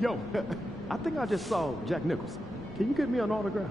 Yo, I think I just saw Jack Nicholson. Can you get me an autograph?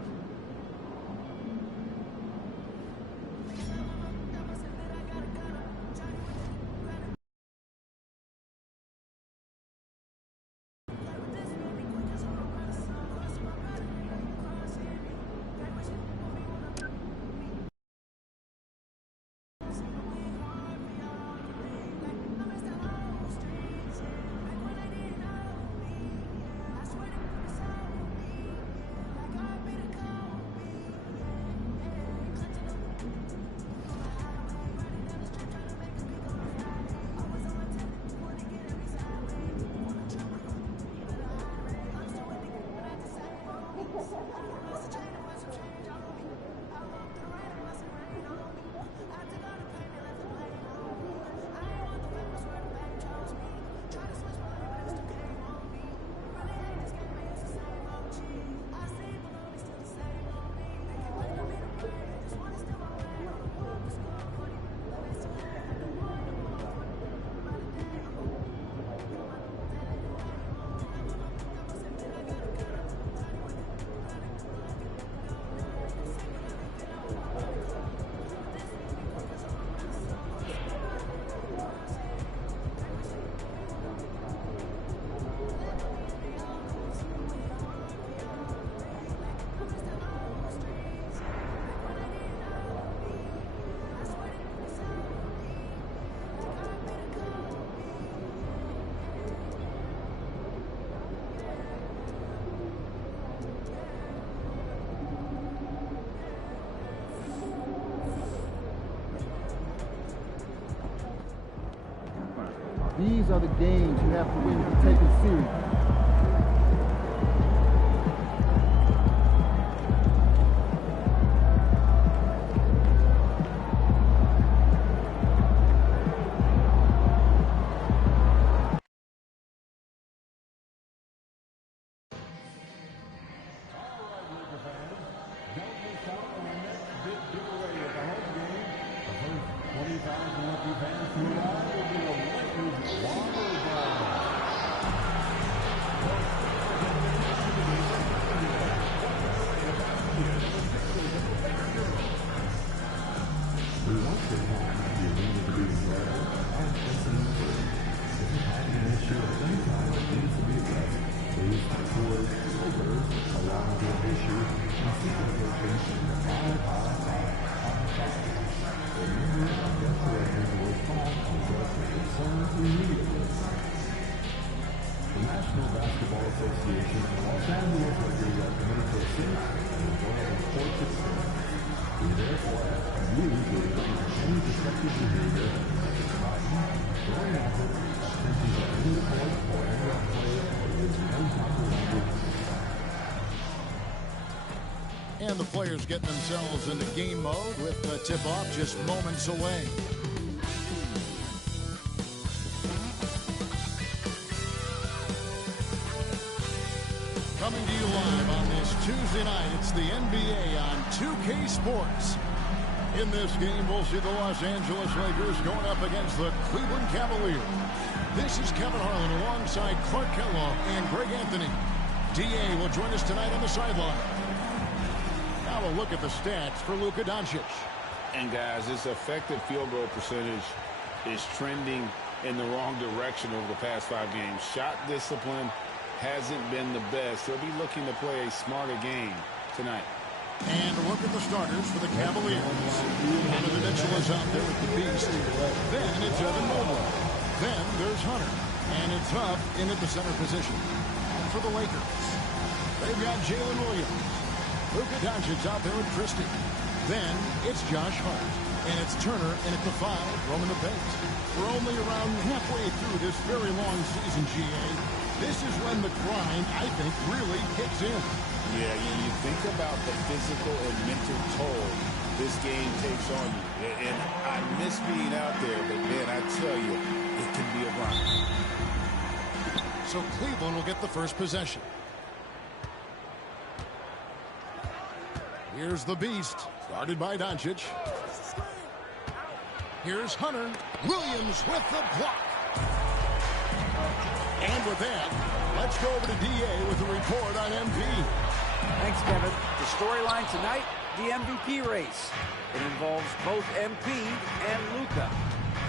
These are the games you have to win to take it serious. And the players getting themselves into game mode with the tip-off just moments away. Coming to you live on this Tuesday night, it's the NBA on 2K Sports. In this game, we'll see the Los Angeles Lakers going up against the Cleveland Cavaliers. This is Kevin Harlan alongside Clark Kellogg and Greg Anthony. D.A. will join us tonight on the sideline. Now a look at the stats for Luka Doncic. And guys, his effective field goal percentage is trending in the wrong direction over the past 5 games. Shot discipline hasn't been the best. He'll be looking to play a smarter game tonight. And a look at the starters for the Cavaliers. Donovan Mitchell is out there with the beast. Then it's Evan Mobley. Then there's Hunter. And it's Huff in at the center position. And for the Lakers, they've got Jalen Williams. Luka Doncic out there with Christie. Then it's Josh Hart. And it's Turner in at the 5, roaming the paint. We're only around halfway through this very long season, GA. This is when the grind, I think, really kicks in. Yeah, you think about the physical and mental toll this game takes on you. And I miss being out there, but, man, I tell you, it can be a grind. So Cleveland will get the first possession. Here's the beast, guarded by Doncic. Here's Hunter. Williams with the block. And with that, Let's go over to DA with a report on MP. Thanks, Kevin. The storyline tonight, the MVP race. It involves both MP and Luka.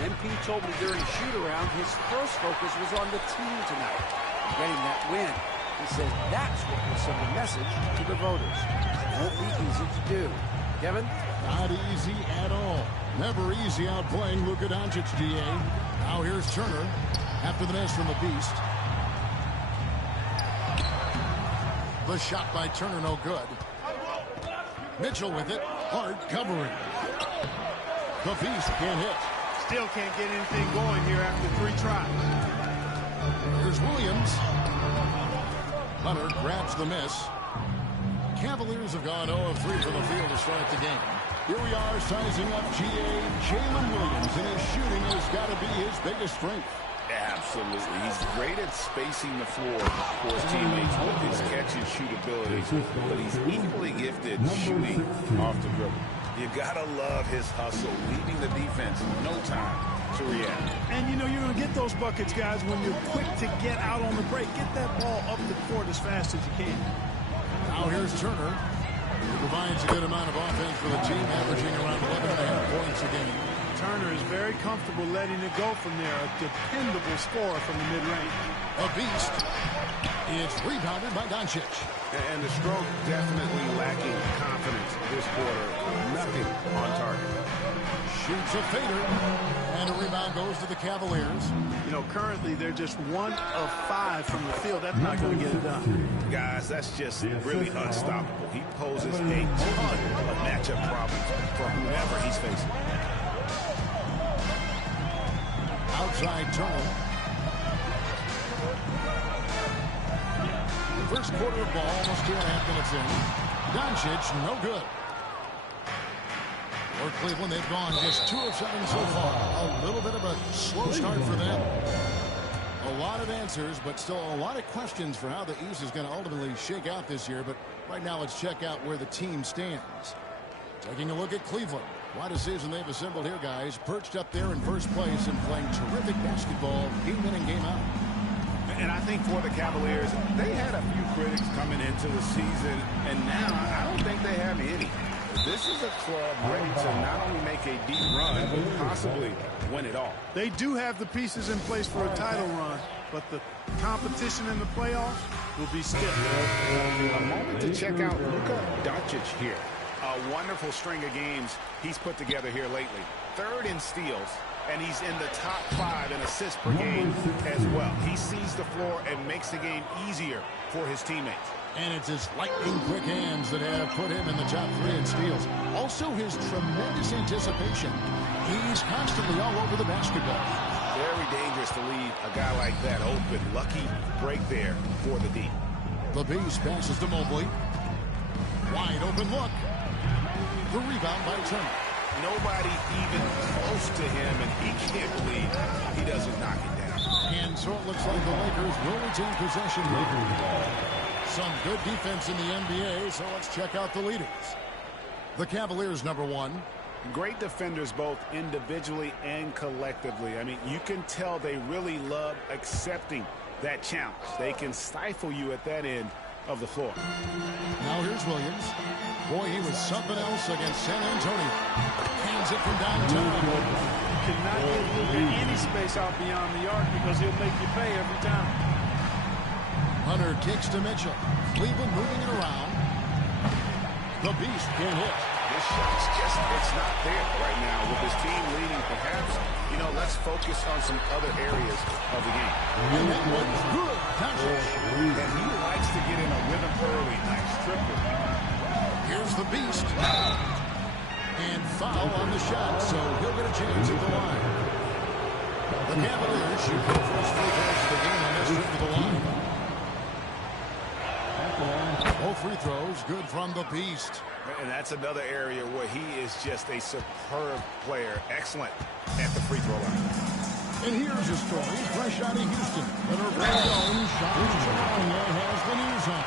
MP told me during shoot-around his first focus was on the team tonight, getting that win. He says that's what will send a message to the voters. It won't be easy to do. Kevin? Not easy at all. Never easy outplaying Luka Doncic, DA. Now here's Turner after the miss from the Beast. The shot by Turner, no good. Mitchell with it. Hard covering. The Beast can't hit. Still can't get anything going here after 3 tries. Here's Williams. Hunter grabs the miss. Cavaliers have gone 0 of 3 from the field to start the game. Here we are sizing up GA Jalen Williams, and his shooting has got to be his biggest strength. Absolutely. He's great at spacing the floor for his teammates with his catch-and-shoot ability, but he's equally gifted shooting off the dribble. You gotta love his hustle, leaving the defense no time to react. And, you know, you're going to get those buckets, guys, when you're quick to get out on the break. Get that ball up the court as fast as you can. Now here's Turner. He provides a good amount of offense for the team, averaging around 11.5 points a game. Turner is very comfortable letting it go from there. A dependable scorer from the mid-range. A beast. It's rebounded by Doncic. And the stroke definitely lacking confidence this quarter. Nothing on target. Shoots a fader. And a rebound goes to the Cavaliers. You know, currently they're just 1 of 5 from the field. That's not going to get it done. Guys, that's just really unstoppable. He poses a ton of matchup problems for whoever he's facing. Outside Turner. First quarter of ball, almost 2.5 minutes in. Doncic, no good. For Cleveland, they've gone just 2 of 7 so far. A little bit of a slow start for them. A lot of answers, but still a lot of questions for how the East is going to ultimately shake out this year. But right now, let's check out where the team stands. Taking a look at Cleveland. Quite a season they've assembled here, guys. Perched up there in first place and playing terrific basketball game in and game out. And I think for the Cavaliers, they had a few critics coming into the season, and now I don't think they have any. This is a club ready to not only make a deep run, but possibly win it all. They do have the pieces in place for a title run, but the competition in the playoffs will be stiff. A moment to check out Luka Doncic here. A wonderful string of games he's put together here lately. 3rd in steals, and he's in the top 5 in assists per game as well. He sees the floor and makes the game easier for his teammates. And it's his lightning-quick hands that have put him in the top 3 in steals. Also, his tremendous anticipation. He's constantly all over the basketball. Very dangerous to leave a guy like that open. Lucky break there for the D. The Beast passes to Mobley. Wide open look. The rebound by Turner. Nobody even close to him, and he can't believe he doesn't knock it down. And so it looks like the Lakers will retain possession. Some good defense in the NBA, so let's check out the leaders. The Cavaliers, number 1. Great defenders both individually and collectively. I mean, you can tell they really love accepting that challenge. They can stifle you at that end of the floor. Now here's Williams. Boy, he was something else against San Antonio. Hands it from downtown. You cannot give Luka any space out beyond the arc because he'll make you pay every time. Hunter kicks to Mitchell. Cleveland moving it around. The Beast can't hit. This shot's just, it's not there right now. With his team leading, perhaps, you know, let's focus on some other areas of the game. And that one's good. And he likes to get in a rhythm early. Nice triple. Here's the Beast. And foul on the shot, so he'll get a chance at the line. The Cavaliers shoot their first 3 points of the game on this trip to the line. Both free throws good from the Beast. And that's another area where he is just a superb player. Excellent at the free throw line. And here's a story fresh out of Houston. That our very own Shams Charania has the news on.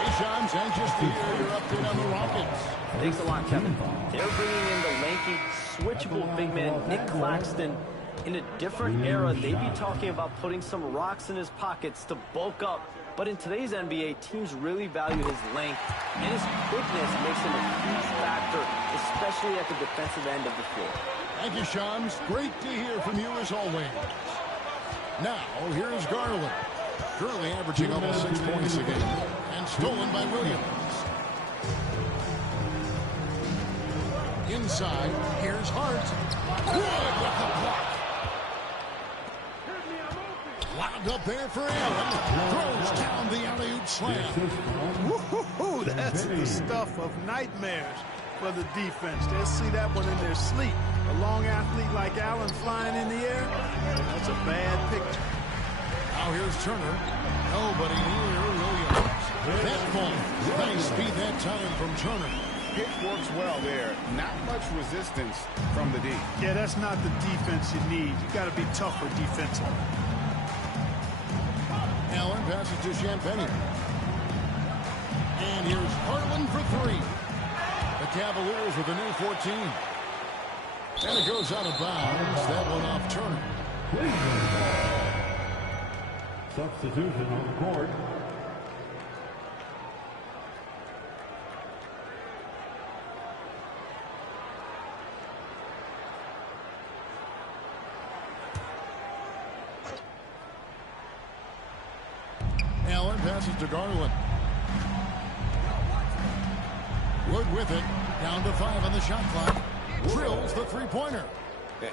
Hey, Shams, anxious to hear your update on the Rockets. Thanks a lot, Kevin. They're bringing in the lanky, switchable big man Nick Claxton In a different era, they'd be talking about putting some rocks in his pockets to bulk up. But in today's NBA, teams really value his length, and his quickness makes him a huge factor, especially at the defensive end of the floor. Thank you, Shams. Great to hear from you as always. Now, here's Garland. Currently averaging almost 6 points a game. And stolen by Williams. Inside, here's Hart. Good with the block. Lobbed up there for Allen. Throws down the alley-oop slam. Woo-hoo-hoo, that's the stuff of nightmares for the defense. They'll see that one in their sleep. A long athlete like Allen flying in the air, that's a bad picture. Now here's Turner. Nobody near Williams. That ball. Nice speed that time from Turner. Pick works well there. Not much resistance from the D. Yeah, that's not the defense you need. You got to be tougher defensively. Allen passes to Champagnie. And here's Harlan for 3. The Cavaliers with a new 14. And it goes out of bounds. That one off Turner. Substitution on the court. Allen passes to Garland. Wood with it. Down to 5 on the shot clock. Drills the three-pointer.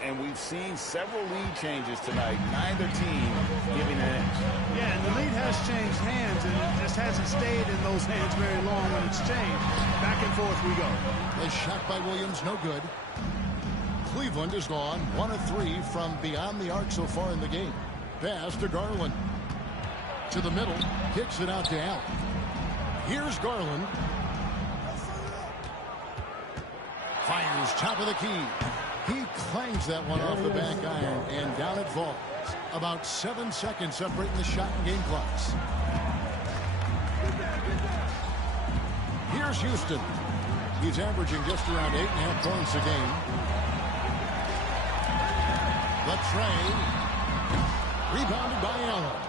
And we've seen several lead changes tonight. Neither team giving an edge. Yeah, and the lead has changed hands, and it just hasn't stayed in those hands very long when it's changed. Back and forth we go. The shot by Williams, no good. Cleveland is gone 1 of 3 from beyond the arc so far in the game. Pass to Garland. To the middle. Kicks it out to Allen. Here's Garland. Fires top of the key. He clangs that one off the back iron, and down it falls. About 7 seconds separating the shot and game clocks. Here's Houston. He's averaging just around 8.5 points a game. The tray. Rebounded by Allen.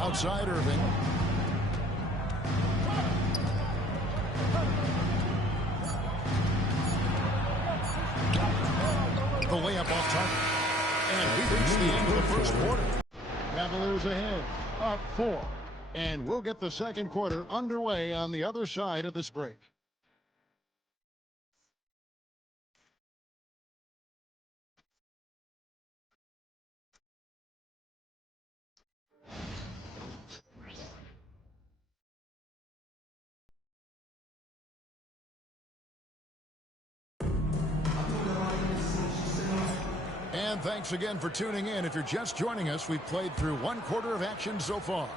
Outside Irving. The layup off target. And we reach the end of the first quarter. Cavaliers ahead, up 4. And we'll get the second quarter underway on the other side of this break. And thanks again for tuning in. If you're just joining us, we've played through 1 quarter of action so far.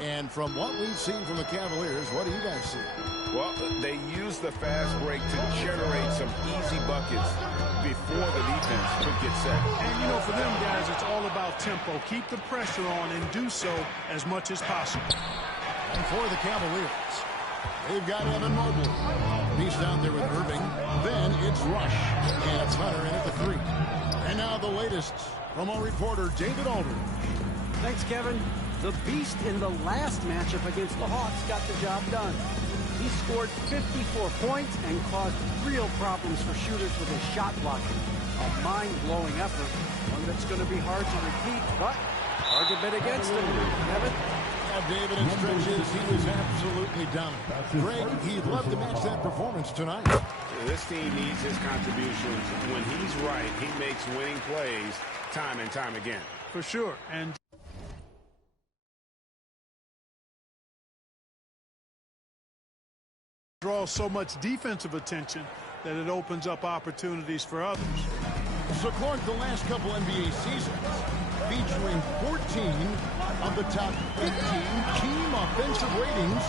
And from what we've seen from the Cavaliers, what do you guys see? Well, they use the fast break to generate some easy buckets before the defense could get set. And, you know, for them guys, it's all about tempo. Keep the pressure on and do so as much as possible. And for the Cavaliers, they've got Evan Mobley. He's down there with Irving. Then it's Rush. And it's Hunter in at the 3. And now the latest from our reporter, David Aldridge. Thanks, Kevin. The Beast in the last matchup against the Hawks got the job done. He scored 54 points and caused real problems for shooters with his shot blocking. A mind-blowing effort, one that's going to be hard to repeat, but hard to bet against him. Kevin? David, in stretches, he was absolutely dominant. Greg, he'd love to match that performance tonight. This team needs his contributions. When he's right, he makes winning plays time and time again. For sure. And draws so much defensive attention that it opens up opportunities for others. So, Clark, the last couple NBA seasons featuring 14 of the top 15 team offensive ratings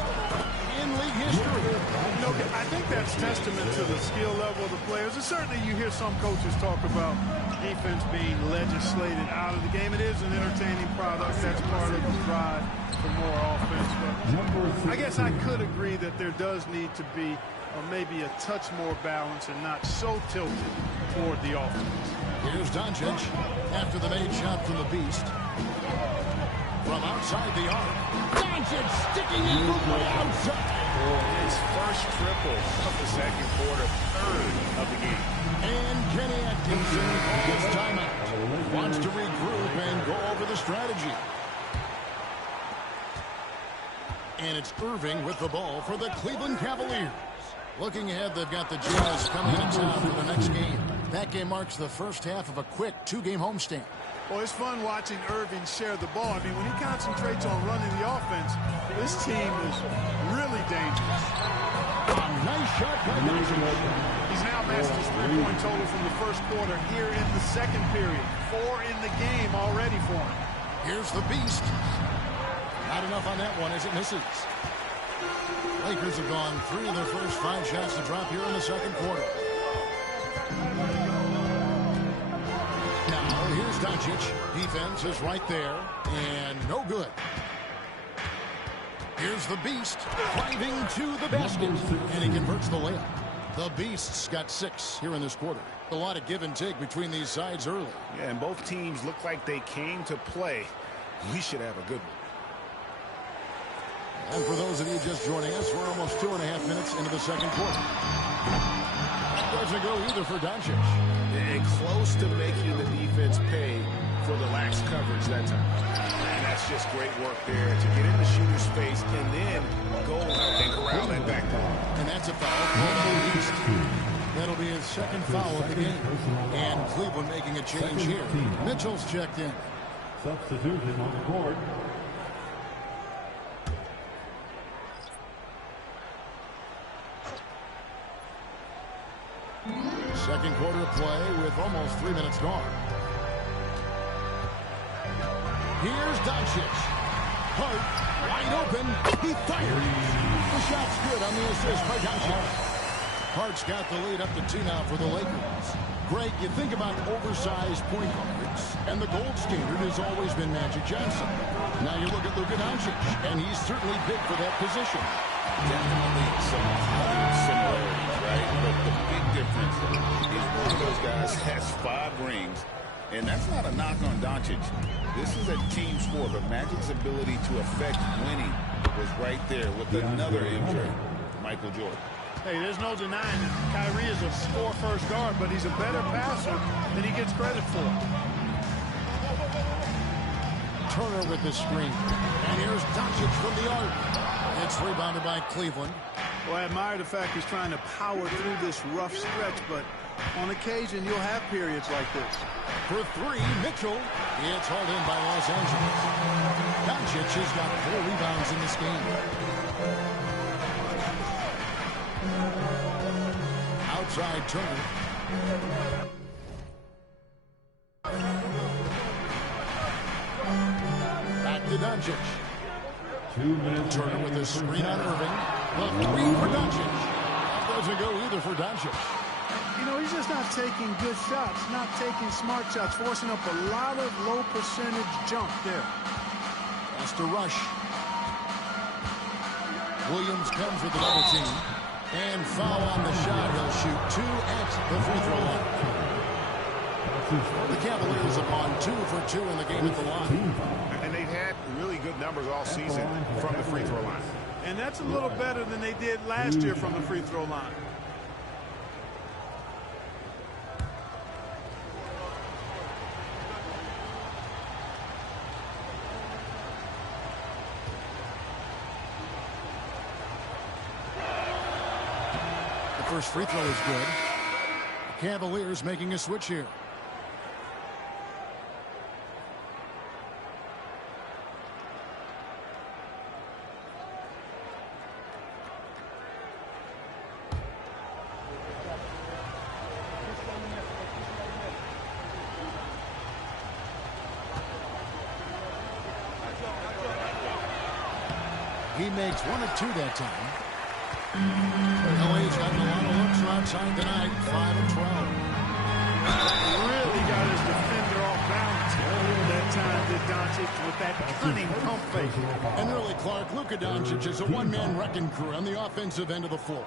in league history. You know, I think that's testament to the skill level of the players. And certainly you hear some coaches talk about defense being legislated out of the game. It is an entertaining product. That's part of the drive for more offense. But I guess I could agree that there does need to be or maybe a touch more balance and not so tilted toward the offense. Here's Doncic after the made shot from the Beast. From outside the arc, Doncic sticking it from way outside. His first triple of the second quarter, third of the game. And Kenny Atkinson calls timeout. Wants to regroup and go over the strategy. And it's Irving with the ball for the Cleveland Cavaliers. Looking ahead, they've got the Jazz coming into town for the next game. That game marks the first half of a quick two-game homestand. Well, it's fun watching Irving share the ball. I mean, when he concentrates on running the offense, this team is really dangerous. A nice shot by Doncic. He's now matched his three-point total from the first quarter here in the second period. 4 in the game already for him. Here's the Beast. Not enough on that one as it misses. Lakers have gone 3 of their first 5 shots to drop here in the second quarter. Now, here's Doncic. Defense is right there, and no good. Here's the Beast, driving to the basket, and he converts the layup. The Beast's got 6 here in this quarter. A lot of give and take between these sides early. Yeah, and both teams look like they came to play. We should have a good one. And for those of you just joining us, we're almost 2.5 minutes into the second quarter. That doesn't go either for Doncic. And close to making the defense pay for the lax coverage that time. And that's just great work there to get in the shooter's space and then go and corral that back door. And that's a foul called on the East. That'll be his second foul of the game. And Cleveland making a change here. Mitchell's checked in. Substitution on the court. Second quarter play with almost 3 minutes gone. Here's Doncic. Hart, wide open. He fires. The shot's good on the assist by Doncic. Hart's got the lead up to 2 now for the Lakers. Greg, you think about oversized point guards, and the gold standard has always been Magic Johnson. Now you look at Luka Doncic, and he's certainly big for that position. Definitely some similarities, right? But the big difference is one of those guys has 5 rings, and that's not a knock on Doncic. This is a team sport, but Magic's ability to affect winning was right there with another MJ, Michael Jordan. Hey, there's no denying it. Kyrie is a score-first guard, but he's a better passer than he gets credit for. Turner with the screen. And here's Doncic from the arc. It's rebounded by Cleveland. Well, I admire the fact he's trying to power through this rough stretch, but on occasion you'll have periods like this. For 3, Mitchell. It's hauled in by Los Angeles. Doncic has got 4 rebounds in this game. Outside Turner. Back to Doncic. 2 minutes. Turner with a screen on Irving. The 3 for Doncic. That doesn't go either for Doncic. You know, he's just not taking good shots, not taking smart shots, forcing up a lot of low percentage jump there. Has to rush. Williams comes with the double team. And foul on the shot. He'll shoot 2 at the free throw line. The Cavaliers have gone 2 for 2 in the game at the line. And they've had really good numbers all season from the free throw line. And that's a little better than they did last year from the free throw line. First free throw is good. The Cavaliers making a switch here. He makes 1 of 2 that time. LA's gotten a lot of looks outside tonight, 5 of 12. Really got his defender off balance that time, did Doncic. with that cunning pump fake. And really, Clark, Luka Doncic is a one-man wrecking crew on the offensive end of the floor.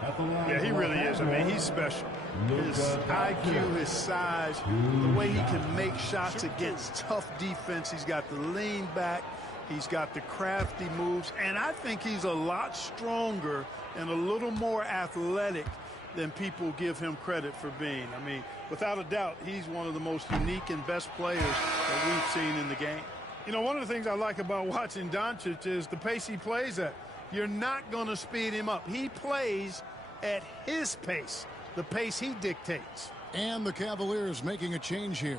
Yeah, he really is. I mean, he's special. His IQ, his size, the way he can make shots against tough defense. He's got the lean back. He's got the crafty moves. And I think he's a lot stronger and a little more athletic than people give him credit for being. I mean, without a doubt, he's one of the most unique and best players that we've seen in the game. You know, one of the things I like about watching Doncic is the pace he plays at. You're not going to speed him up. He plays at his pace, the pace he dictates. And the Cavaliers making a change here.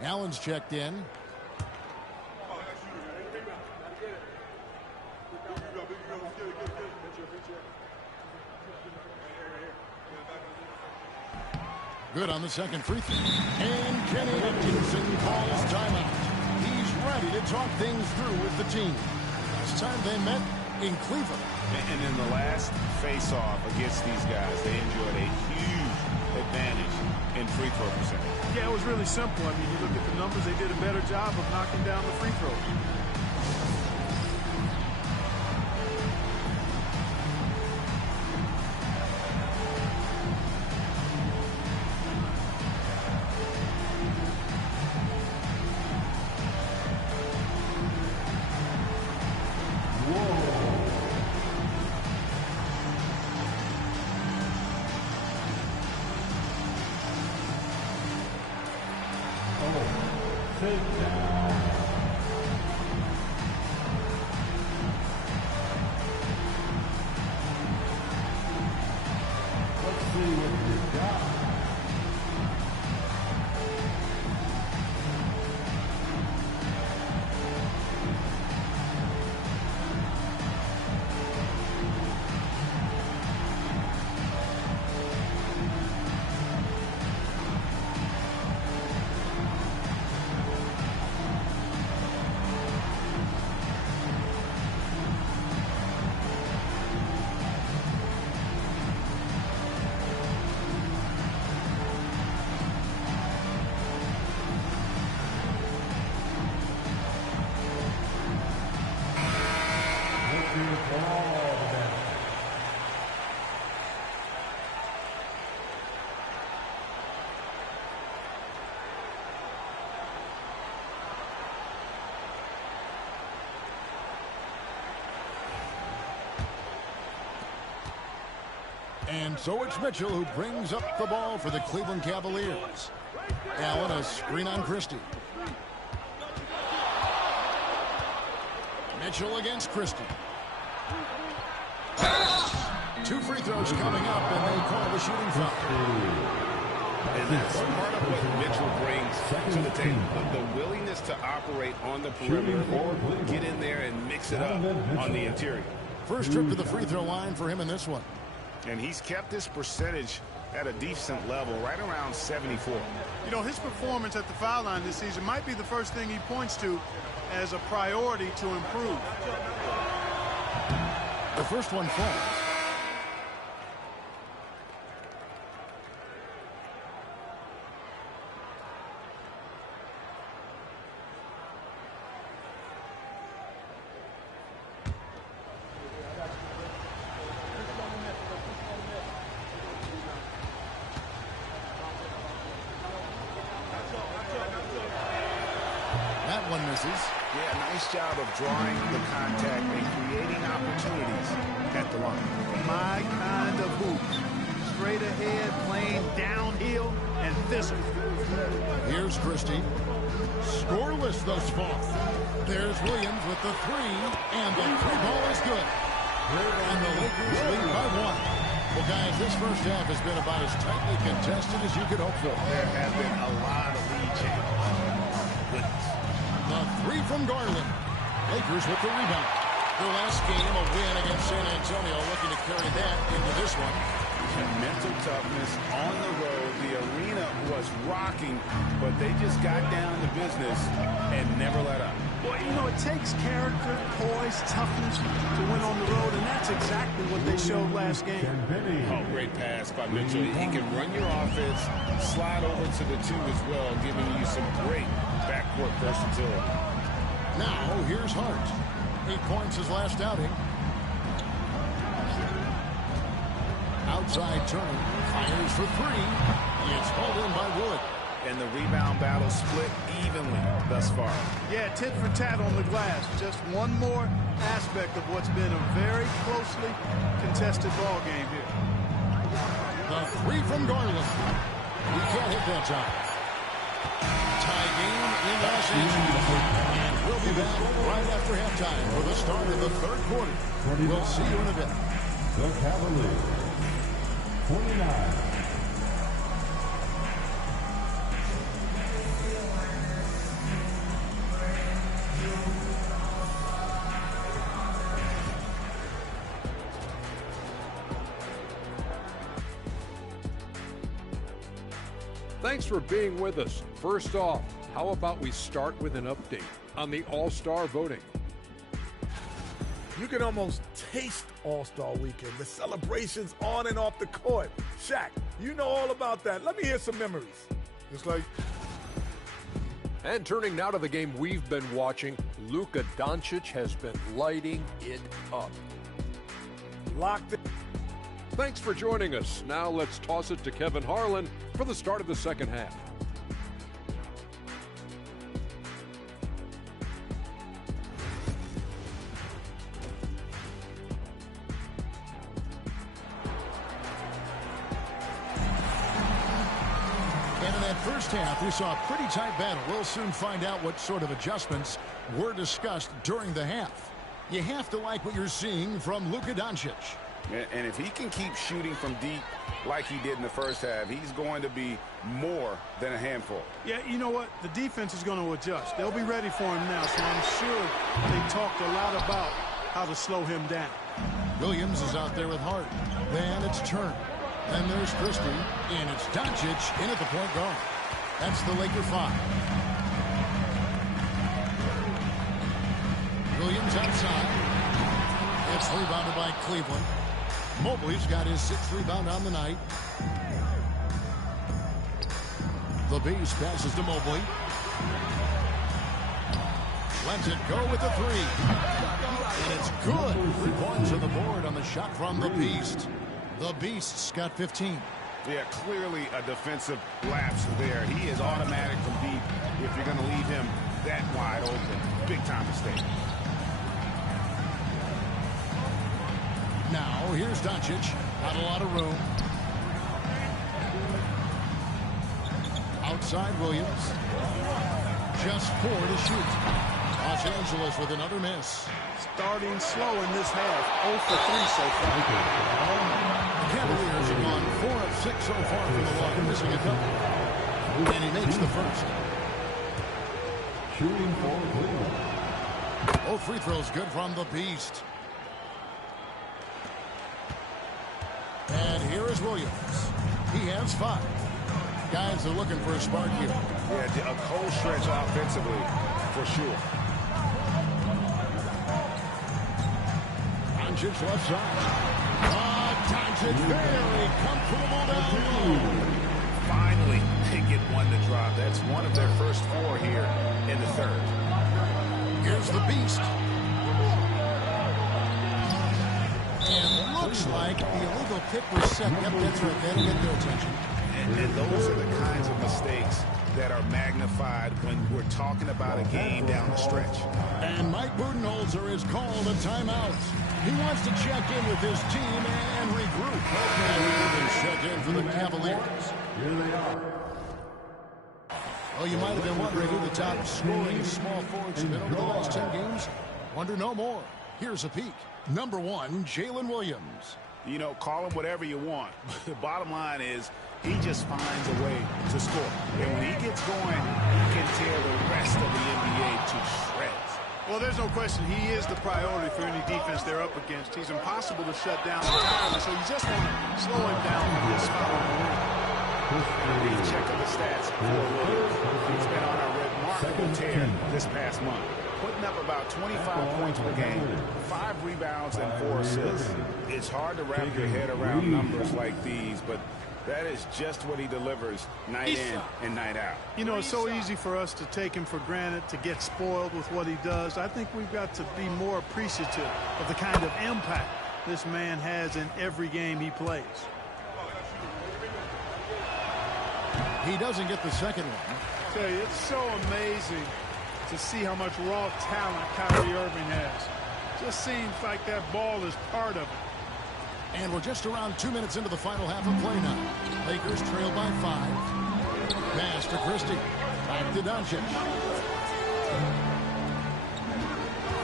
Allen's checked in. Good on the second free throw. And Kenny Atkinson calls timeout. He's ready to talk things through with the team. Last time they met in Cleveland. And in the last face-off against these guys, they enjoyed a huge advantage in free throw percentage. Yeah, it was really simple. I mean, you look at the numbers, they did a better job of knocking down the free throws. And so it's Mitchell who brings up the ball for the Cleveland Cavaliers. Allen, a screen on Christie. Mitchell against Christie. Two free throws coming up, and they call the shooting foul. And that's part of what Mitchell brings to the table. The willingness to operate on the perimeter, get in there and mix it up on the interior. First trip to the free throw line for him in this one. And he's kept his percentage at a decent level, right around 74. You know, his performance at the foul line this season might be the first thing he points to as a priority to improve. The first one falls. That one misses. Yeah, nice job of drawing the contact and creating opportunities at the line. My kind of hoops. Straight ahead, playing downhill, and physical. Here's Christie. Scoreless thus far. There's Williams with the three, and the three ball is good. And the Lakers lead by one. Well, guys, this first half has been about as tightly contested as you could hope for. There have been a lot of lead changes. Goodness. The three from Garland. Lakers with the rebound. Their last game, a win against San Antonio, looking to carry that into this one. Mental toughness on the road. The arena was rocking, but they just got down to business and never let up. Well, you know, it takes character, poise, toughness to win on the road, and that's exactly what they showed last game. Oh, great pass by Mitchell. He can run your offense, slide over to the two as well, giving you some great backcourt versatility. Now, here's Hart. 8 points his last outing. Outside turn. Fires for 3. It's hauled in by Wood. And the rebound battle split evenly thus far. Yeah, tit for tat on the glass. Just one more aspect of what's been a very closely contested ball game here. The 3 from Garland. He can't hit that time. Tie game in Los Angeles. And we'll be back right after halftime for the start of the third quarter. We'll see you in a bit. The Cavaliers, 29. Thanks for being with us. First off, how about we start with an update on the All-Star voting? You can almost taste All-Star Weekend, the celebrations on and off the court. Shaq, you know all about that. Let me hear some memories. It's like... And turning now to the game we've been watching, Luka Doncic has been lighting it up. Locked in. Thanks for joining us. Now let's toss it to Kevin Harlan for the start of the second half. And in that first half, we saw a pretty tight battle. We'll soon find out what sort of adjustments were discussed during the half. You have to like what you're seeing from Luka Doncic. And if he can keep shooting from deep like he did in the first half, he's going to be more than a handful. Yeah, you know what? The defense is going to adjust. They'll be ready for him now, so I'm sure they talked a lot about how to slow him down. Williams is out there with Hart. Then it's Turner. Then there's Christie. And it's Doncic in at the point guard. That's the Laker 5. Williams outside. It's rebounded by Cleveland. Mobley's got his 6th rebound on the night. The Beast passes to Mobley. Lets it go with the 3. And it's good. 3 points on the board on the shot from the Beast. The Beast's got 15. Yeah, clearly a defensive lapse there. He is automatic from deep if you're going to leave him that wide open. Big time mistake. Now, here's Doncic. Not a lot of room. Outside Williams. Just 4 to shoot. Los Angeles with another miss. Starting slow in this half. 0 for 3 so far. The Cavaliers have gone 4 of 6 so far from the line, missing a couple. And he makes the first. Shooting for Cleveland. Both free throws good from the Beast. And here is Williams. He has 5. Guys are looking for a spark here. Yeah, a cold stretch offensively, for sure. Doncic left side. Doncic very comfortable down low. Finally, they get one to drop. That's one of their first 4 here in the third. Here's the Beast. And looks like the illegal pick was set. Yep, that's right. That'll get their attention. And those are the kinds of mistakes that are magnified when we're talking about a game down the stretch. And Mike Budenholzer has called a timeout. He wants to check in with his team and regroup. And he's checked in for the Cavaliers. Here they are. Well, you might have been wondering who the top scoring small forwards have been over the last 10 games. Wonder no more. Here's a peek. Number 1, Jalen Williams. You know, call him whatever you want. The bottom line is he just finds a way to score. And when he gets going, he can tear the rest of the NBA to shreds. Well, there's no question he is the priority for any defense they're up against. He's impossible to shut down entirely, so you just want to slow him down from this spot on the rim. Check out the stats for Williams. He's been on a remarkable tear this past month, putting up about 25 points per game, 5 rebounds, and 4 assists. It's hard to wrap your head around numbers like these, but That is just what he delivers night in and night out. You know, it's so easy for us to take him for granted, to get spoiled with what he does. I think we've got to be more appreciative of the kind of impact this man has in every game he plays. He doesn't get the second one. I tell you, it's so amazing to see how much raw talent Kyrie Irving has. Just seems like that ball is part of it. And we're just around 2 minutes into the final half of play now. Lakers trail by 5. Pass to Christie. Back to Doncic.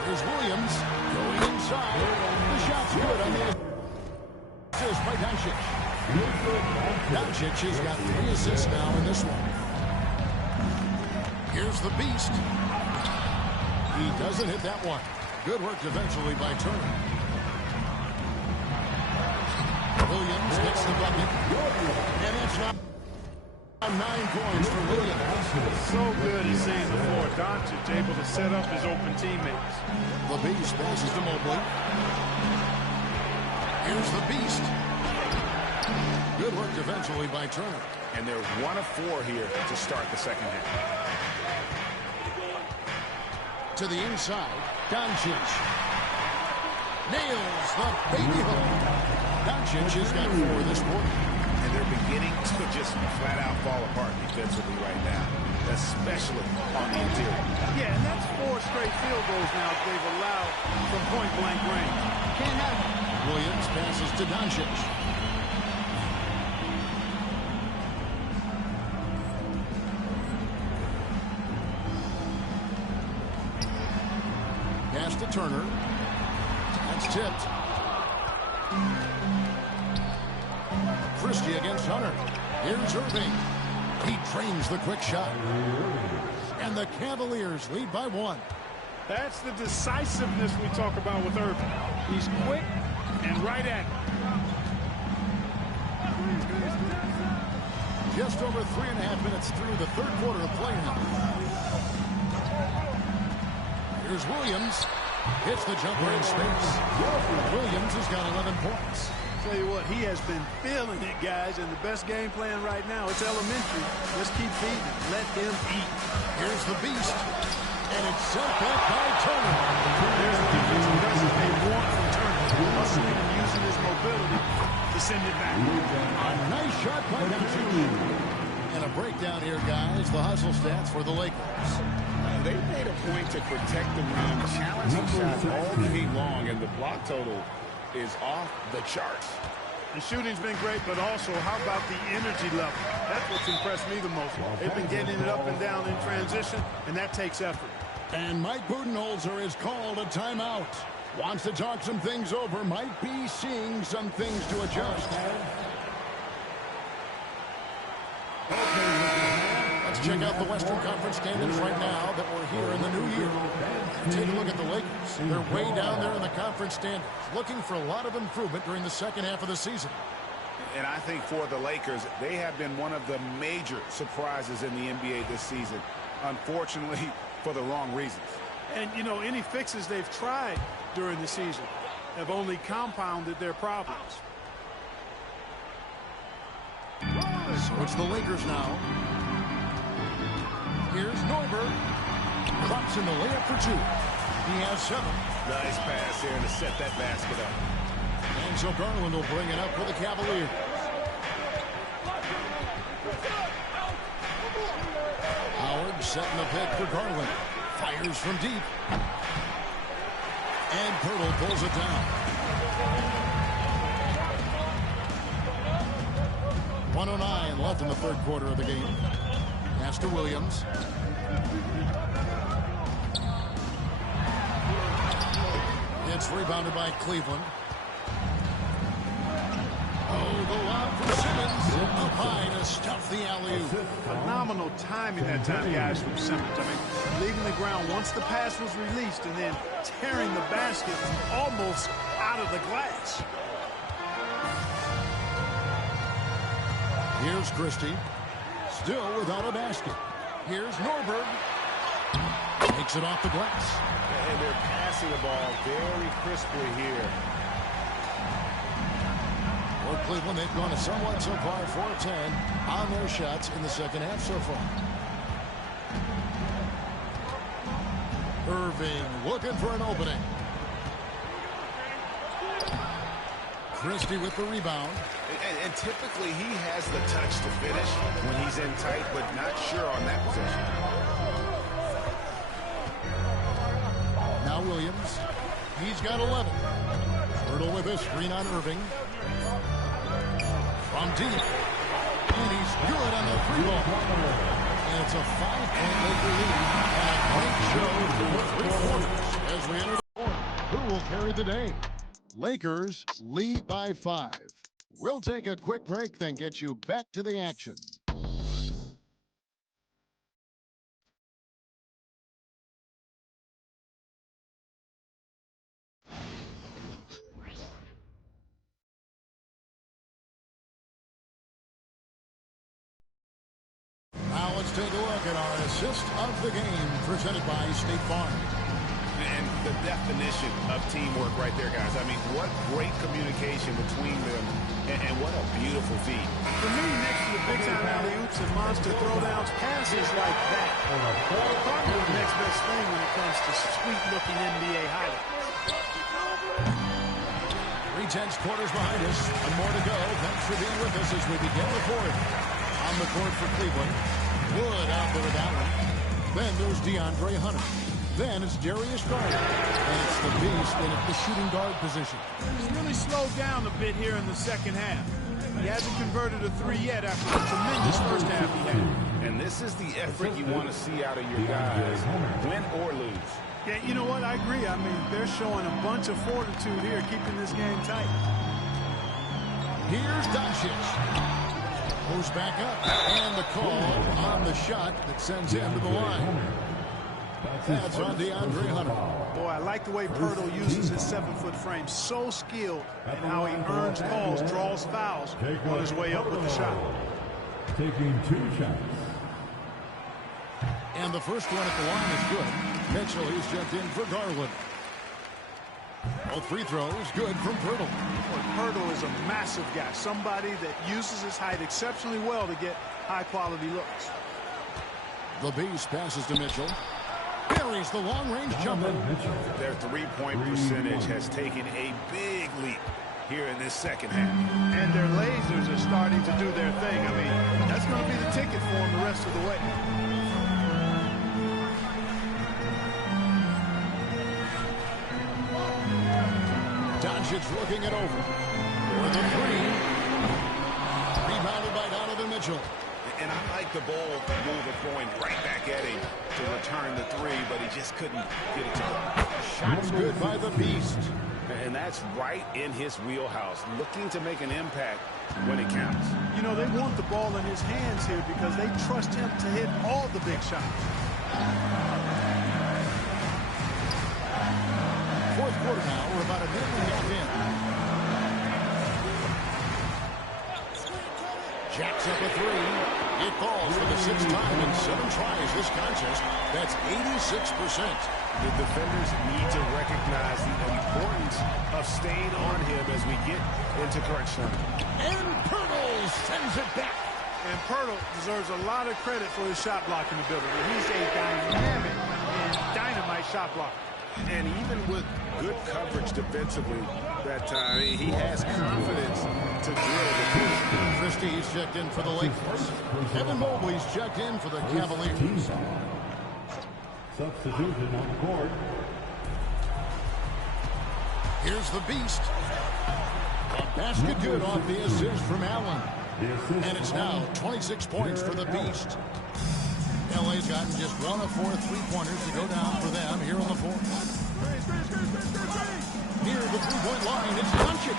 Here's Williams going inside. The shot's good on the assist by Doncic. Doncic has got 3 assists now in this one. Here's the beast. He doesn't hit that one. Good work defensively by Turner. Williams gets the bucket. And it's now 9 points for Williams. So good he's seeing the floor. Doncic able to set up his open teammates. The beast passes to Mobley. Here's the beast. Good work defensively by Turner. And they're 1 of 4 here to start the second half. To the inside, Doncic nails the baby hook. Doncic has got 4 this quarter. And they're beginning to just flat out fall apart defensively right now, especially on the interior. Yeah, and that's 4 straight field goals now they've allowed from point-blank range. Can't have it. Williams passes to Doncic. Pass to Turner. That's tipped. Christie against Hunter. Here's Irving. He trains the quick shot. And the Cavaliers lead by 1. That's the decisiveness we talk about with Irving. He's quick and right at it. Just over 3.5 minutes through the third quarter of play now. Here's Williams. Hits the jumper in space. Williams has got 11 points. Tell you what, he has been feeling it, guys, and the best game plan right now, it's elementary. Just keep feeding him. Let him eat. Here's the beast. And it's sent back by Turner. There's the defensive presence they want from Turner. Hustling and using his mobility to send it back. A nice shot by Doncic. And a breakdown here, guys. The hustle stats for the Lakers. They made a point to protect the rim, challenging shots all game long, and the block total is off the charts. The shooting's been great, but also how about the energy level? That's what's impressed me the most. They've been getting it up and down in transition, and that takes effort. And Mike Budenholzer has called a timeout. Wants to talk some things over. Might be seeing some things to adjust. Let's check out the Western Conference standings right now that we're here in the new year. Take a look at the Lakers. They're way down there in the conference standings, looking for a lot of improvement during the second half of the season. And I think for the Lakers, they have been one of the major surprises in the NBA this season. Unfortunately, for the wrong reasons. And, you know, any fixes they've tried during the season have only compounded their problems. So it's the Lakers now. Here's Neuberg. Drops in the layup for 2. He has 7. Nice pass there to set that basket up. And so Garland will bring it up for the Cavaliers. Howard setting the pick for Garland. Fires from deep. And Pirtle pulls it down. 1:09 left in the third quarter of the game. Pass to Williams. It's rebounded by Cleveland. Oh, the lob for Simmons. Up high to stuff the alley-oop. Phenomenal timing that time, guys, from Simmons. I mean, leaving the ground once the pass was released and then tearing the basket almost out of the glass. Here's Christie. Still without a basket. Here's Neuberg. Takes it off the glass. And they're passing the ball very crisply here. Work Cleveland, they've gone a somewhat so far 4-10 on their shots in the second half so far. Irving looking for an opening. Christie with the rebound. And typically he has the touch to finish when he's in tight, but not sure on that possession. Now Williams. He's got 11. Hurdle with a screen on Irving. From deep. And he's good on the free ball. And it's a 5-point Laker lead. And a great show for 3 quarters as we enter the fourth. Who will carry the day? Lakers lead by 5. We'll take a quick break, then get you back to the action. Now let's take a look at our assist of the game presented by State Farm. And the definition of teamwork right there, guys. I mean, what great communication between them, and what a beautiful feat. For me, next to the big-time alley-oops and monster throwdowns, passes like that are probably the next best thing when it comes to sweet-looking NBA highlights. 3/10 quarters behind us, and more to go. Thanks for being with us as we begin the fourth. On the court for Cleveland, Wood out there with that one. Then there's DeAndre Hunter. Then it's Darius Garland. And it's the Beast in at the shooting guard position. He's really slowed down a bit here in the second half. He hasn't converted a 3 yet after the tremendous first half he had. And this is the effort you want to see out of your guys, win or lose. Yeah, you know what? I agree. I mean, they're showing a bunch of fortitude here, keeping this game tight. Here's Doncic. Goes back up. And the call on the shot that sends him to the line. That's on DeAndre Hunter. Boy, I like the way Pirtle uses his 7-foot frame. So skilled in how he earns calls, draws fouls on his way up with the shot. Taking 2 shots. And the first one at the line is good. Mitchell, he's checked in for Garland. Both free throws good from Pirtle. Boy, Pirtle is a massive guy. Somebody that uses his height exceptionally well to get high-quality looks. The Beast passes to Mitchell. Buries the long-range jumper. Their three-point percentage has taken a big leap here in this second half. And their lasers are starting to do their thing. I mean, that's going to be the ticket for them the rest of the way. Doncic looking it over. For the 3. Rebounded by Donovan Mitchell. And I like the ball move of going right back at him to return the 3, but he just couldn't get it to go. Shots good by the Beast. And that's right in his wheelhouse, looking to make an impact when it counts. You know, they want the ball in his hands here because they trust him to hit all the big shots. Fourth quarter now. We're about a minute and a half in. Jacks up a 3. It falls for the 6th time in 7 tries this contest. That's 86%. The defenders need to recognize the importance of staying on him as we get into crunch time. And Pirtle sends it back. And Pirtle deserves a lot of credit for his shot blocking ability. He's a dynamic and dynamite shot blocker. And even with good coverage defensively that time, he has confidence to drill the field. Christie's checked in for the Lakers. Evan Mobley's checked in for the Cavaliers. Substitution on the court. Here's the Beast. A basket good off the assist from Allen. And it's now 26 points for the Beast. LA's gotten just 1 of 4 3-pointers to go down for them here on the fourth. Near the 3-point line, it's Doncic.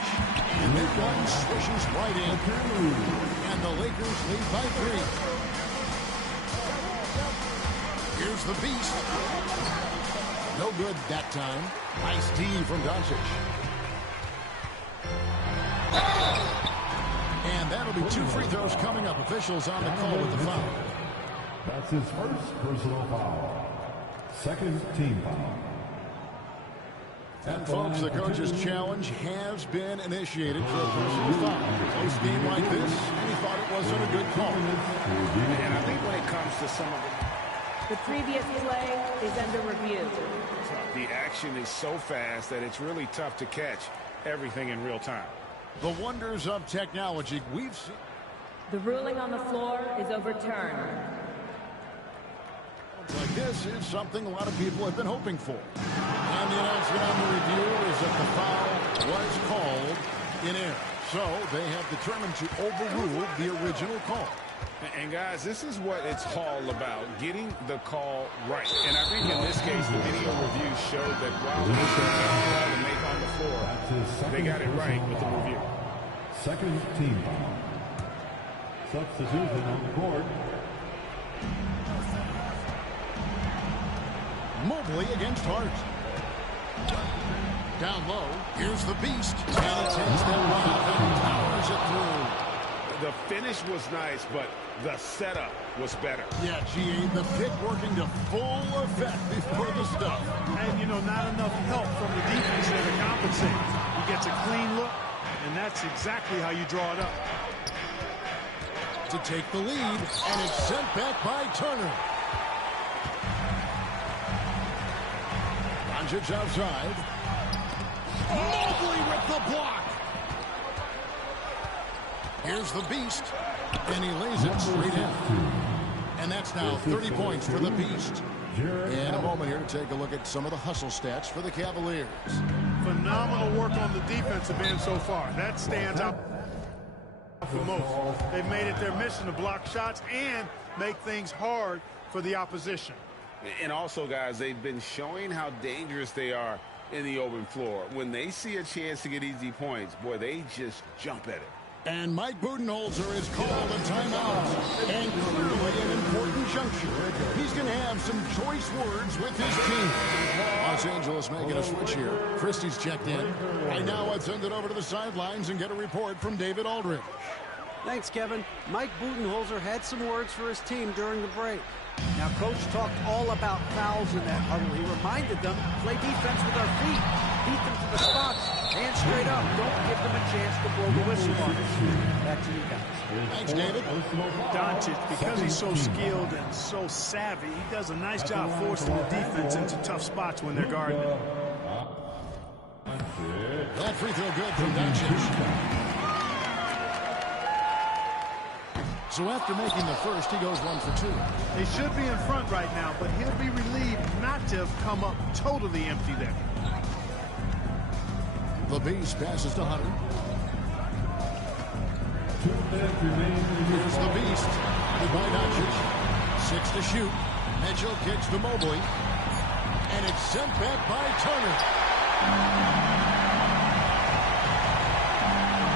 And this one swishes right in. And the Lakers lead by 3. Here's the Beast. No good that time. Nice D from Doncic. And that'll be 2 free throws coming up. Officials on the call with the foul. That's his first personal foul. Second team foul. And folks, the coach's challenge has been initiated for a personal foul. Close game like this, and he thought it wasn't a good call. And I think when it comes to some of the previous play is under review. The action is so fast that it's really tough to catch everything in real time. The wonders of technology we've seen. The ruling on the floor is overturned. Like this is something a lot of people have been hoping for. And the announcement on the review is that the foul was called in error. So they have determined to overrule the original call. And guys, this is what it's all about, getting the call right. And I think in this case, the video review showed that while it was a call to make on the floor, they got it right with the review. Second team foul. Substitution on the court. Mobley against Hart. Down low, here's the beast. And he takes that lob and powers it through. The finish was nice, but the setup was better. Yeah, G.A., the pick working to full effect before the stuff. And, you know, not enough help from the defense there to compensate. He gets a clean look, and that's exactly how you draw it up. To take the lead, and it's sent back by Turner. Doncic outside. Mobley with the block. Here's the beast, and he lays it straight in. And that's now 30 points for the beast. In a moment here to take a look at some of the hustle stats for the Cavaliers. Phenomenal work on the defensive end so far. That stands out for most. They've made it their mission to block shots and make things hard for the opposition. And also, guys, they've been showing how dangerous they are in the open floor. When they see a chance to get easy points, boy, they just jump at it. And Mike Budenholzer has called a timeout. And clearly an important juncture. He's going to have some choice words with his team. Los Angeles making a switch here. Christie's checked in. Right now, let's send it over to the sidelines and get a report from David Aldridge. Thanks, Kevin. Mike Budenholzer had some words for his team during the break. Now, Coach talked all about fouls in that huddle. He reminded them, play defense with our feet. Beat them to the spots. Hands straight up. Don't give them a chance to blow the whistle on us. Back to you guys. Thanks, David. Doncic, because he's so skilled and so savvy, he does a nice job forcing the defense into tough spots when they're guarding him. That free throw good from Doncic. So after making the first, he goes 1 for 2. They should be in front right now, but he'll be relieved not to have come up totally empty there. The beast passes to Hunter. 2 minutes remaining. Here's the beast. By Doncic. 6 to shoot. Mitchell kicks to Mobley. And it's sent back by Turner.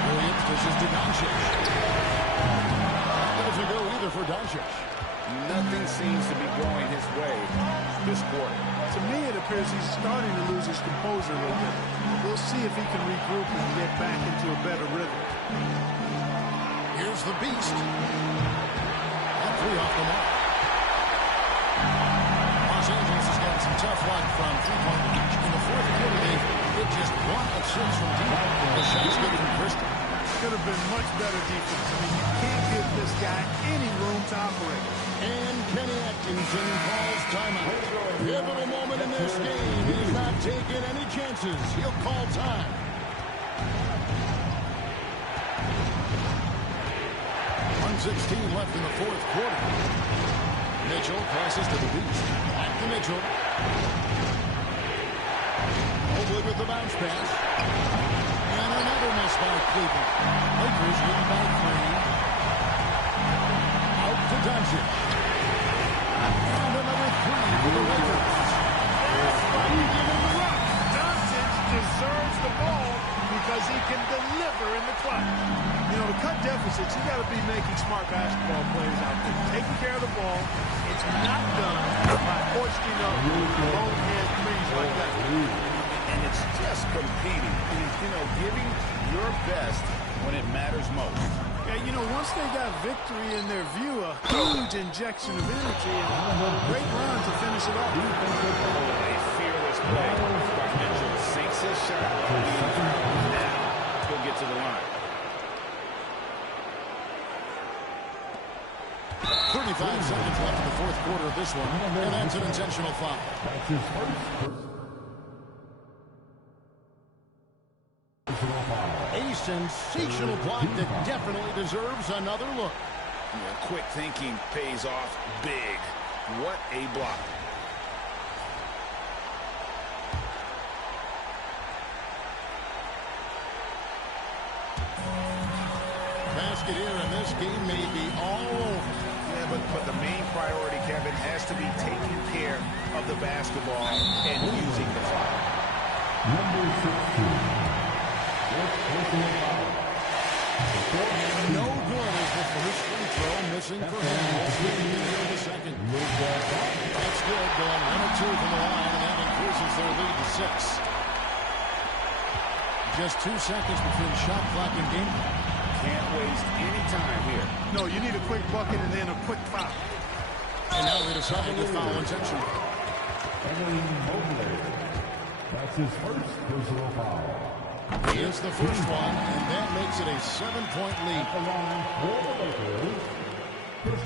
Williams dishes to Doncic. Doesn't go either for Doncic. Nothing seems to be going his way this quarter. To me, it appears he's starting to lose his composure a little bit. We'll see if he can regroup and get back into a better rhythm. Here's the beast. And 3 off the mark. Los Angeles has gotten some tough luck from three-point range. In the fourth quarter, they hit just 1 of 6 from deep. The shot's good from Christie. Could have been much better defense. I mean, you can't give this guy any room to operate. And Kenny Atkinson calls timeout. Pivotal moment in this game. He's not taking any chances. He'll call time. .116 left in the fourth quarter. Mitchell passes to the beast. Back to Mitchell. Mobley with the bounce pass. And another miss by Cleveland. Lakers win by 3. Out to Doncic. And another 3 for the Lakers. That's why you give him the rock. Doncic deserves the ball because he can deliver in the clutch. You know, to cut deficits, you got to be making smart basketball plays out there. Taking care of the ball. It's not done by hoisting up bonehead threes like that. And it's just competing. You know, giving your best when it matters most. Yeah, you know, once they got victory in their view, a huge injection of energy and a great run to finish it off. A fearless play by Mitchell sinks his shot. Now he'll get to the line. 35 seconds left in the fourth quarter of this one, and that's an intentional foul. That's his first. A sensational block that definitely deserves another look. Yeah, quick thinking pays off big. What a block. Basket here, and this game may be all over. Yeah, but the main priority, Kevin, has to be taking care of the basketball and using the clock. Number 16. No good as the first free throw missing for him. In the second. That's good. Going 1 or 2 from the line, and that increases their lead to 6. Just 2 seconds between shot clock and game clock. Can't waste any time here. No, you need a quick bucket and then a quick foul. And now they decide to foul intentionally. That's his first personal foul. It's the first one, and that makes it a 7-point lead.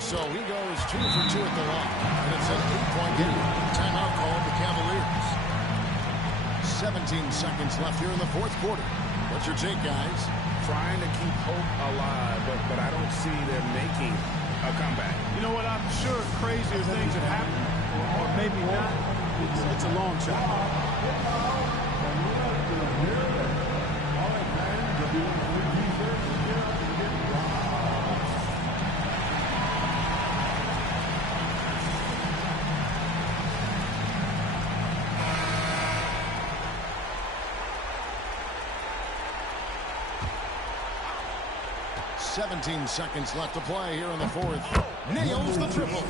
So he goes 2 for 2 at the line, and it's an 8-point game. Timeout called the Cavaliers. 17 seconds left here in the fourth quarter. What's your take, guys? Trying to keep hope alive, but I don't see them making a comeback. You know what? I'm sure crazier things have happened, or maybe not. It's a long shot. 17 seconds left to play here in the fourth. Nails the triple.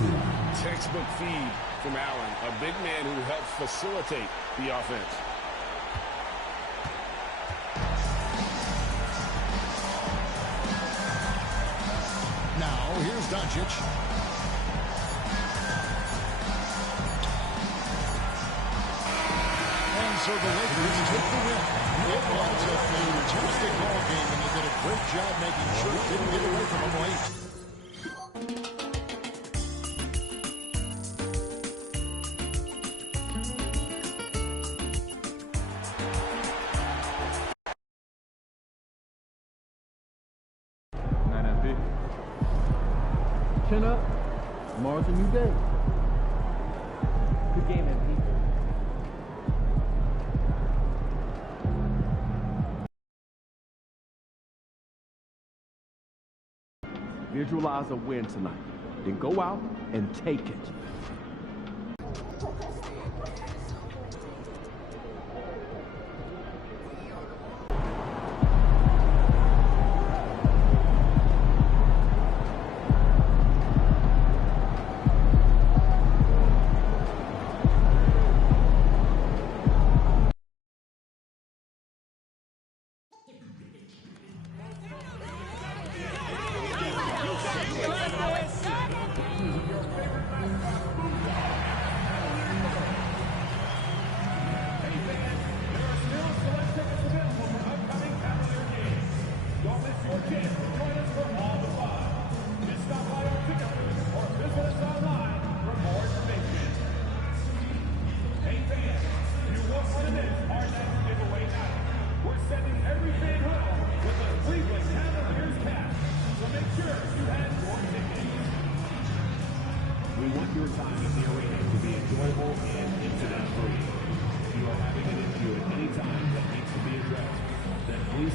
Textbook feed from Allen, a big man who helps facilitate the offense. Now, here's Doncic. And so the Lakers take the win. It was a fantastic ball game, and they did a great job making sure it didn't get away from them late. Chin up, tomorrow's a new day. Good game, MP. Visualize a win tonight. Then go out and take it.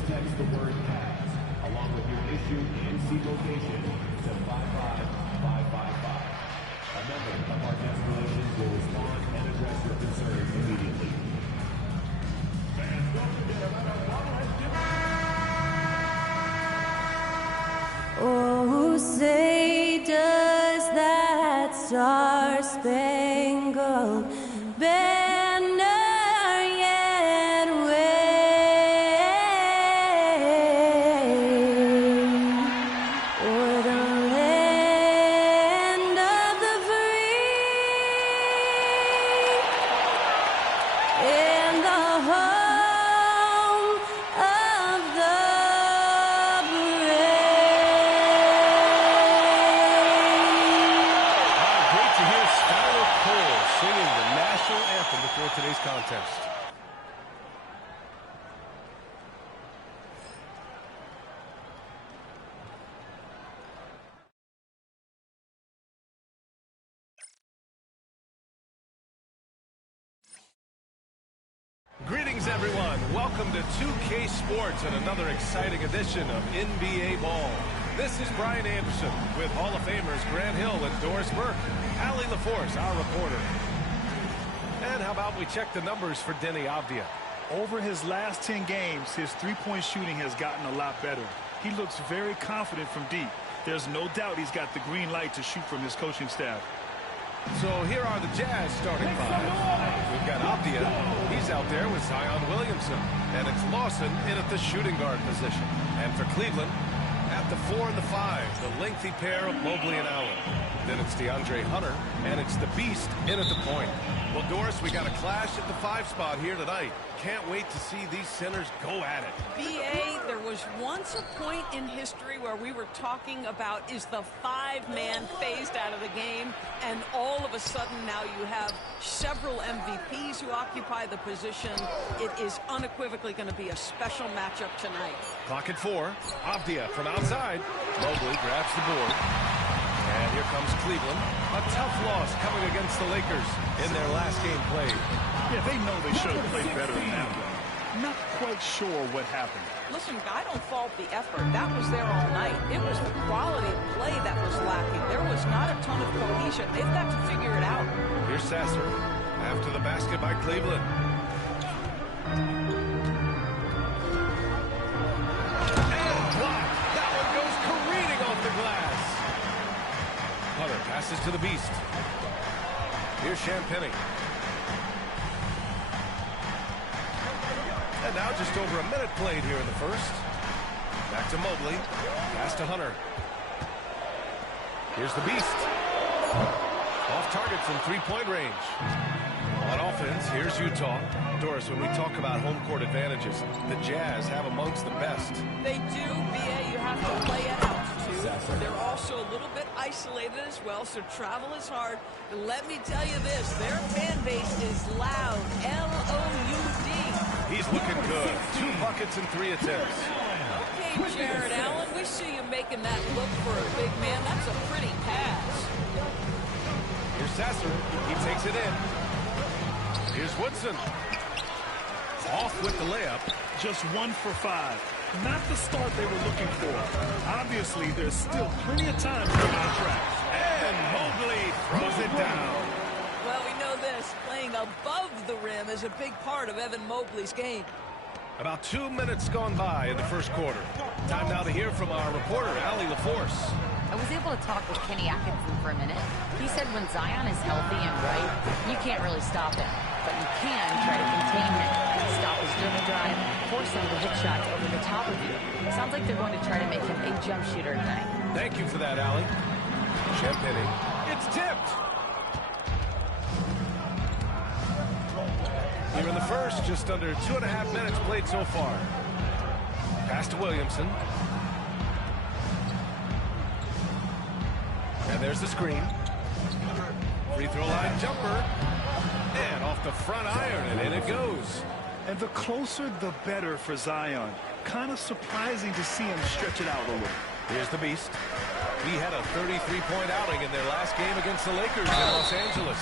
Text the word pass along with your issue and seat location to 55555. A member of our guest relations will respond and address your concerns immediately. Fans, don't forget about our Oh, say does that star-spangled banner yet wave o'er the land of the free and the home everyone. Welcome to 2K Sports and another exciting edition of NBA Ball. This is Brian Anderson with Hall of Famers Grant Hill and Doris Burke. Allie LaForce, our reporter. And how about we check the numbers for Deni Avdija? Over his last 10 games, his three-point shooting has gotten a lot better. He looks very confident from deep. There's no doubt he's got the green light to shoot from his coaching staff. So here are the Jazz starting five. We've got Avdija. He's out there with Zion Williamson. And it's Lawson in at the shooting guard position. And for Cleveland, at the 4 and the 5, the lengthy pair of Mobley and Allen. Then it's DeAndre Hunter, and it's the Beast in at the point. Well, Doris, we got a clash at the 5 spot here tonight. Can't wait to see these centers go at it. B.A., there was once a point in history where we were talking about, is the 5-man phased out of the game? And all of a sudden now you have several MVPs who occupy the position. It is unequivocally going to be a special matchup tonight. Clock at 4. Avdija from outside. Mobley grabs the board. And here comes Cleveland. A tough loss coming against the Lakers in their last game played. Yeah, they know they should have played better than that one. Not quite sure what happened. Listen, I don't fault the effort. That was there all night. It was the quality of play that was lacking. There was not a ton of cohesion. They've got to figure it out. Here's Sasser after the basket by Cleveland. And blocked. That one goes careening off the glass. Hunter passes to the Beast. Here's Champagnie. And now just over a minute played here in the first. Back to Mobley. Pass to Hunter. Here's the Beast. Off target from three-point range. On offense, here's Utah. Doris, when we talk about home court advantages, the Jazz have amongst the best. They do, B.A. You have to play at altitude. They're also a little bit isolated as well, so travel is hard. And let me tell you this, their fan base is loud. L-O-U-D. He's looking good. 2 buckets and 3 attempts. Okay, Jared Allen, we see you making that look for a big man. That's a pretty pass. Here's Sasser. He takes it in. Here's Woodson. Off with the layup. Just 1 for 5. Not the start they were looking for. Obviously, there's still plenty of time to get on track. And Mobley throws it down. Well, we know this. Playing above the rim is a big part of Evan Mobley's game. About 2 minutes gone by in the first quarter. Time now to hear from our reporter, Allie LaForce. I was able to talk with Kenny Atkinson for a minute. He said when Zion is healthy and right, you can't really stop him. But you can try to contain him, stop his dribble drive, force him to hit shots over the top of you. Sounds like they're going to try to make him a jump shooter tonight. Thank you for that, Allie. Champagnie. It's tipped. Here in the first, just under 2.5 minutes played so far. Pass to Williamson. And there's the screen. Free throw line jumper. And off the front iron, and in it goes. And the closer, the better for Zion. Kind of surprising to see him stretch it out a little. Here's the Beast. He had a 33-point outing in their last game against the Lakers in Los Angeles.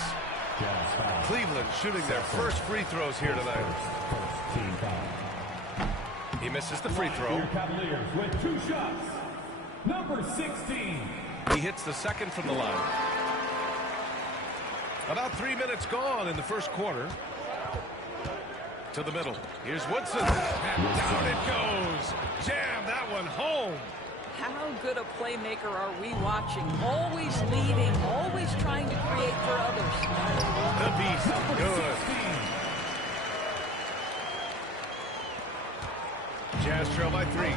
Cleveland shooting their first free throws here tonight. He misses the free throw. Cavaliers with 2 shots. Number 16. He hits the second from the line. About 3 minutes gone in the first quarter. To the middle. Here's Woodson. And down it goes. Jam that one home. How good a playmaker are we watching? Always leading, always trying to create for others. The Beast, good. Jazz trail by 3.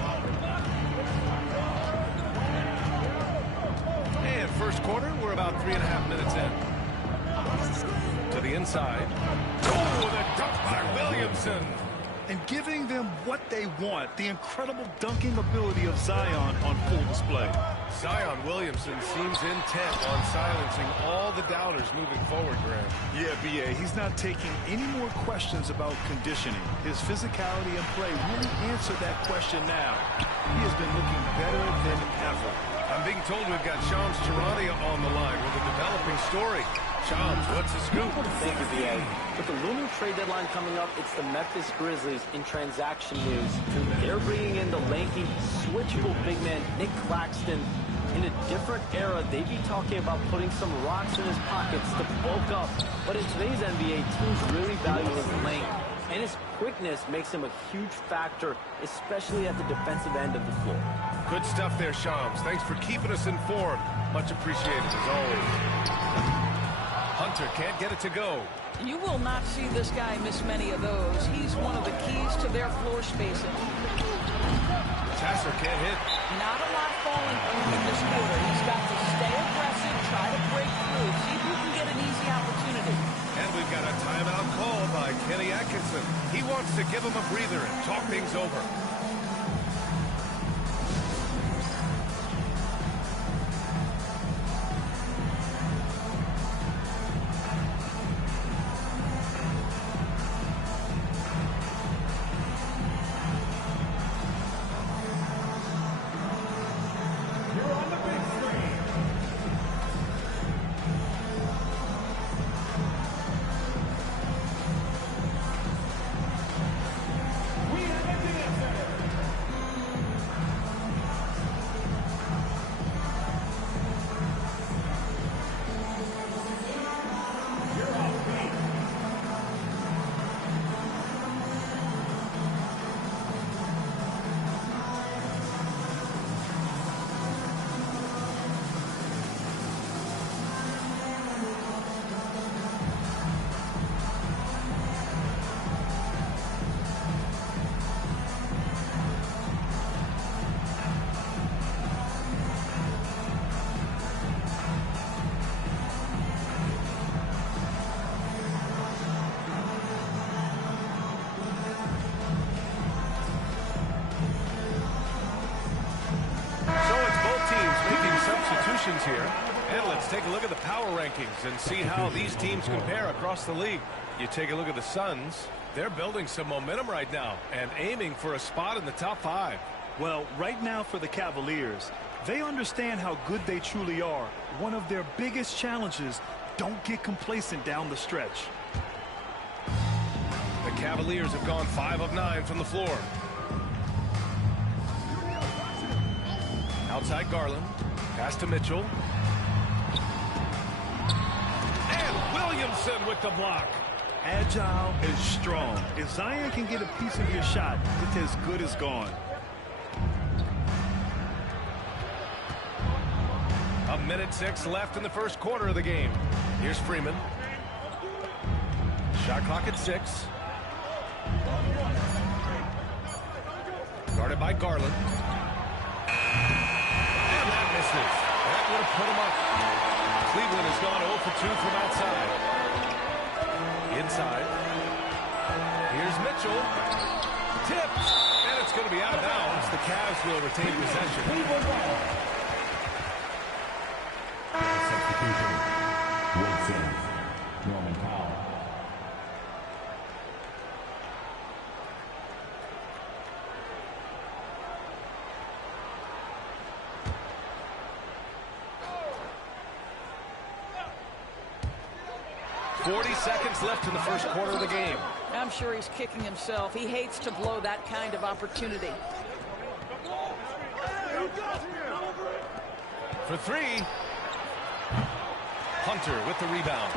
And first quarter, we're about 3.5 minutes in. To the inside. Oh, the dunk by Williamson. And giving them what they want, the incredible dunking ability of Zion on full display. Zion Williamson seems intent on silencing all the doubters moving forward, Grant. Yeah, B.A., he's not taking any more questions about conditioning. His physicality and play really answer that question now. He has been looking better than ever. I'm being told we've got Shams Charania on the line with a developing story. Shams, what's the scoop? Thank you, B.A. With the looming trade deadline coming up, it's the Memphis Grizzlies in transaction news. They're bringing in the lanky, switchable big man Nick Claxton. In a different era, they'd be talking about putting some rocks in his pockets to bulk up. But in today's NBA, teams really value his length. And his quickness makes him a huge factor, especially at the defensive end of the floor. Good stuff there, Shams. Thanks for keeping us informed. Much appreciated, as always. Hunter can't get it to go. You will not see this guy miss many of those. He's one of the keys to their floor spacing. Sasser can't hit. Not a lot falling through in this quarter. He's got to stay aggressive, try to break through, see if you can get an easy opportunity. And we've got a timeout call by Kenny Atkinson. He wants to give him a breather and talk things over. Here. And let's take a look at the power rankings and see how these teams compare across the league. You take a look at the Suns. They're building some momentum right now and aiming for a spot in the top 5. Well, right now for the Cavaliers, they understand how good they truly are. One of their biggest challenges, don't get complacent down the stretch. The Cavaliers have gone 5 of 9 from the floor. Outside Garland. Pass to Mitchell. And Williamson with the block. Agile and strong. If Zion can get a piece of your shot, it's as good as gone. A minute 6 left in the first quarter of the game. Here's Freeman. Shot clock at 6. Guarded by Garland. That would have put him up. Cleveland has gone 0 for 2 from outside. Inside. Here's Mitchell. Tipped. And it's going to be out of bounds. The Cavs will retain possession. Substitution. Wade Sims. Norman Powell. Seconds left in the first quarter of the game. I'm sure he's kicking himself. He hates to blow that kind of opportunity. For 3. Hunter with the rebound.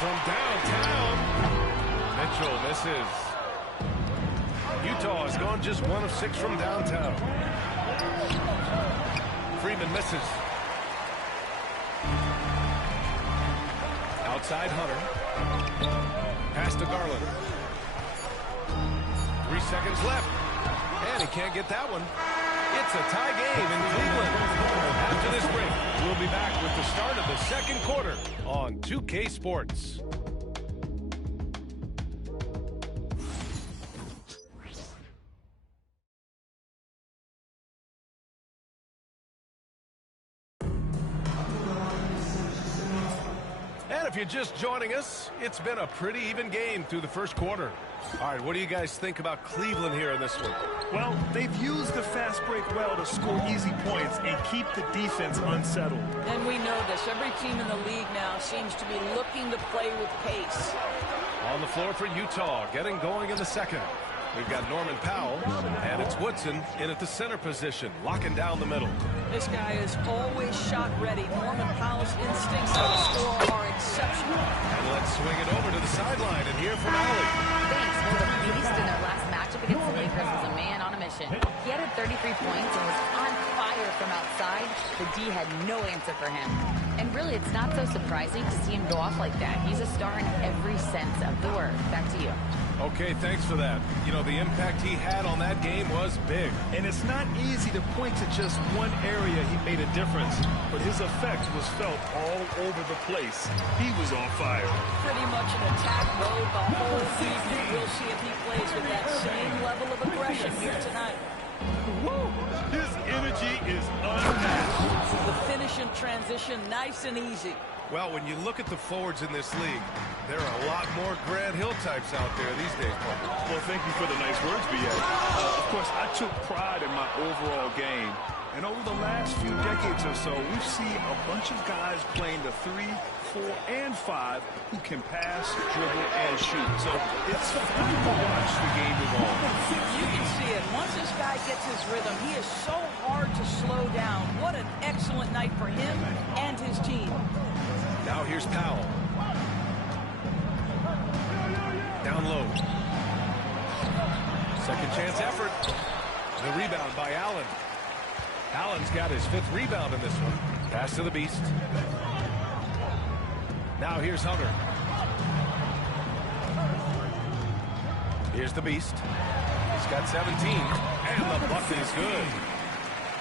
From downtown. Mitchell misses. Utah has gone just 1 of 6 from downtown. Freeman misses. Outside Hunter. Pass to Garland. 3 seconds left. And he can't get that one. It's a tie game in Cleveland. After this break, we'll be back with the start of the second quarter on 2K Sports. If you're just joining us, it's been a pretty even game through the first quarter. All right, what do you guys think about Cleveland here in this one? Well, they've used the fast break well to score easy points and keep the defense unsettled. And we know this. Every team in the league now seems to be looking to play with pace. On the floor for Utah, getting going in the second. We've got Norman Powell, and it's Woodson in at the center position, locking down the middle. This guy is always shot ready. Norman Powell's instincts on the score are exceptional. And let's swing it over to the sideline and hear from Allie. Thanks. Well, the Beast in their last matchup against the Lakers was a man on a mission. He had 33 points and was on fire from outside. The D had no answer for him. And really, it's not so surprising to see him go off like that. He's a star in every sense of the word. Back to you. Okay, thanks for that. You know, the impact he had on that game was big. And it's not easy to point to just one area he made a difference, but his effect was felt all over the place. He was on fire. Pretty much an attack mode the whole season. We'll see if he plays with that same level of aggression here tonight. Woo! His energy is unmatched. The finish in transition, nice and easy. Well, when you look at the forwards in this league, there are a lot more Grant Hill types out there these days, Paul. Well, thank you for the nice words, B.A. Of course, I took pride in my overall game. And over the last few decades or so, we've seen a bunch of guys playing the 3, 4, and 5 who can pass, dribble, and shoot. So it's fun to watch the game evolve. You can see it. Once this guy gets his rhythm, he is so hard to slow down. What an excellent night for him and his team. Now here's Powell. Down low. Second chance effort. The rebound by Allen. Allen's got his 5th rebound in this one. Pass to the Beast. Now here's Hunter. Here's the Beast. He's got 17. And the bucket is good.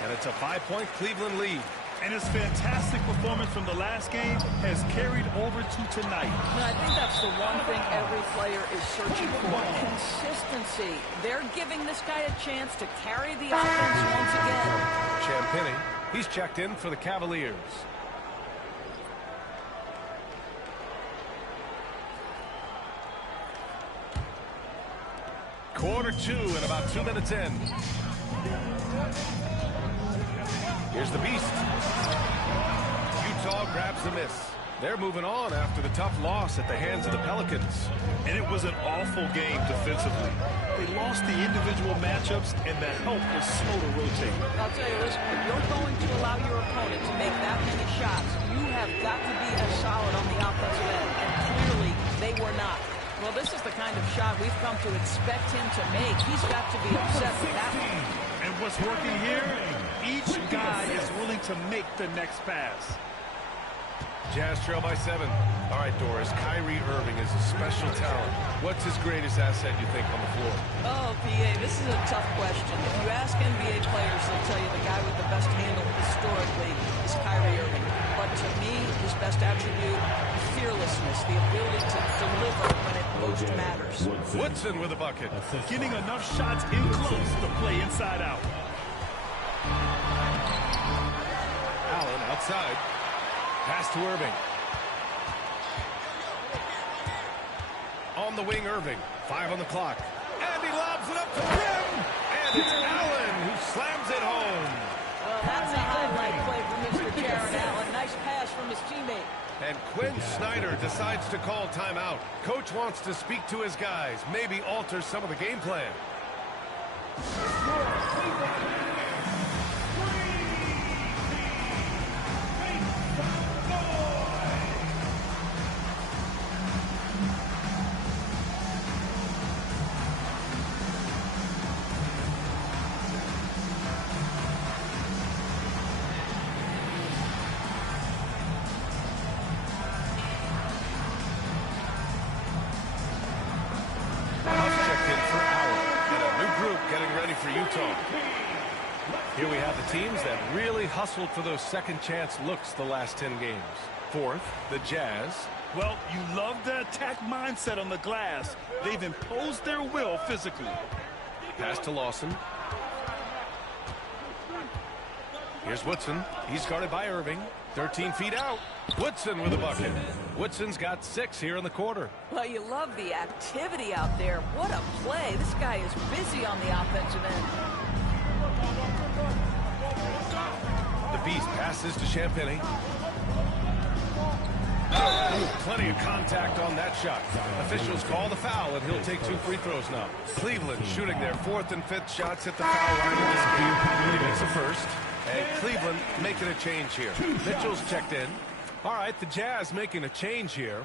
And it's a 5-point Cleveland lead. And his fantastic performance from the last game has carried over to tonight. And I think that's the one thing every player is searching for. Consistency. They're giving this guy a chance to carry the offense once again. Champagnie, he's checked in for the Cavaliers. Quarter 2 and about 2 minutes in. Here's the Beast. Utah grabs the miss. They're moving on after the tough loss at the hands of the Pelicans. And it was an awful game defensively. They lost the individual matchups, and the help was slow to rotate. I'll tell you, listen, if you're going to allow your opponent to make that many shots, you have got to be as solid on the offensive end. And clearly, they were not. Well, this is the kind of shot we've come to expect him to make. He's got to be upset with that one. And what's working here? Each guy is willing to make the next pass. Jazz trail by 7. All right, Doris, Kyrie Irving is a special talent. What's his greatest asset, you think, on the floor? Oh, PA, this is a tough question. If you ask NBA players, they'll tell you the guy with the best handle historically is Kyrie Irving. But to me, his best attribute, fearlessness, the ability to deliver when it most matters. Woodson with a bucket. Getting enough shots in close to play inside out. Allen outside. Pass to Irving. On the wing, Irving. 5 on the clock. And he lobs it up to the rim. And it's Allen who slams it home. Well, that's a highlight play from Mr. Jaron Allen. Nice pass from his teammate. And Quinn Snyder decides to call timeout. Coach wants to speak to his guys, maybe alter some of the game plan. Here we have the teams that really hustled for those second chance looks the last 10 games. 4th, the Jazz. Well, you love the attack mindset on the glass. They've imposed their will physically. Pass to Lawson. Here's Woodson. He's guarded by Irving. 13 feet out. Woodson with a bucket. Woodson's got 6 here in the quarter. Well, you love the activity out there. What a play. This guy is busy on the offensive end. The Beast passes to Champagnie. Plenty of contact on that shot. Officials call the foul, and he'll take 2 free throws now. Cleveland shooting their 4th and 5th shots at the foul line in this game. He makes a first. And Cleveland making a change here. Mitchell's checked in. All right, the Jazz making a change here.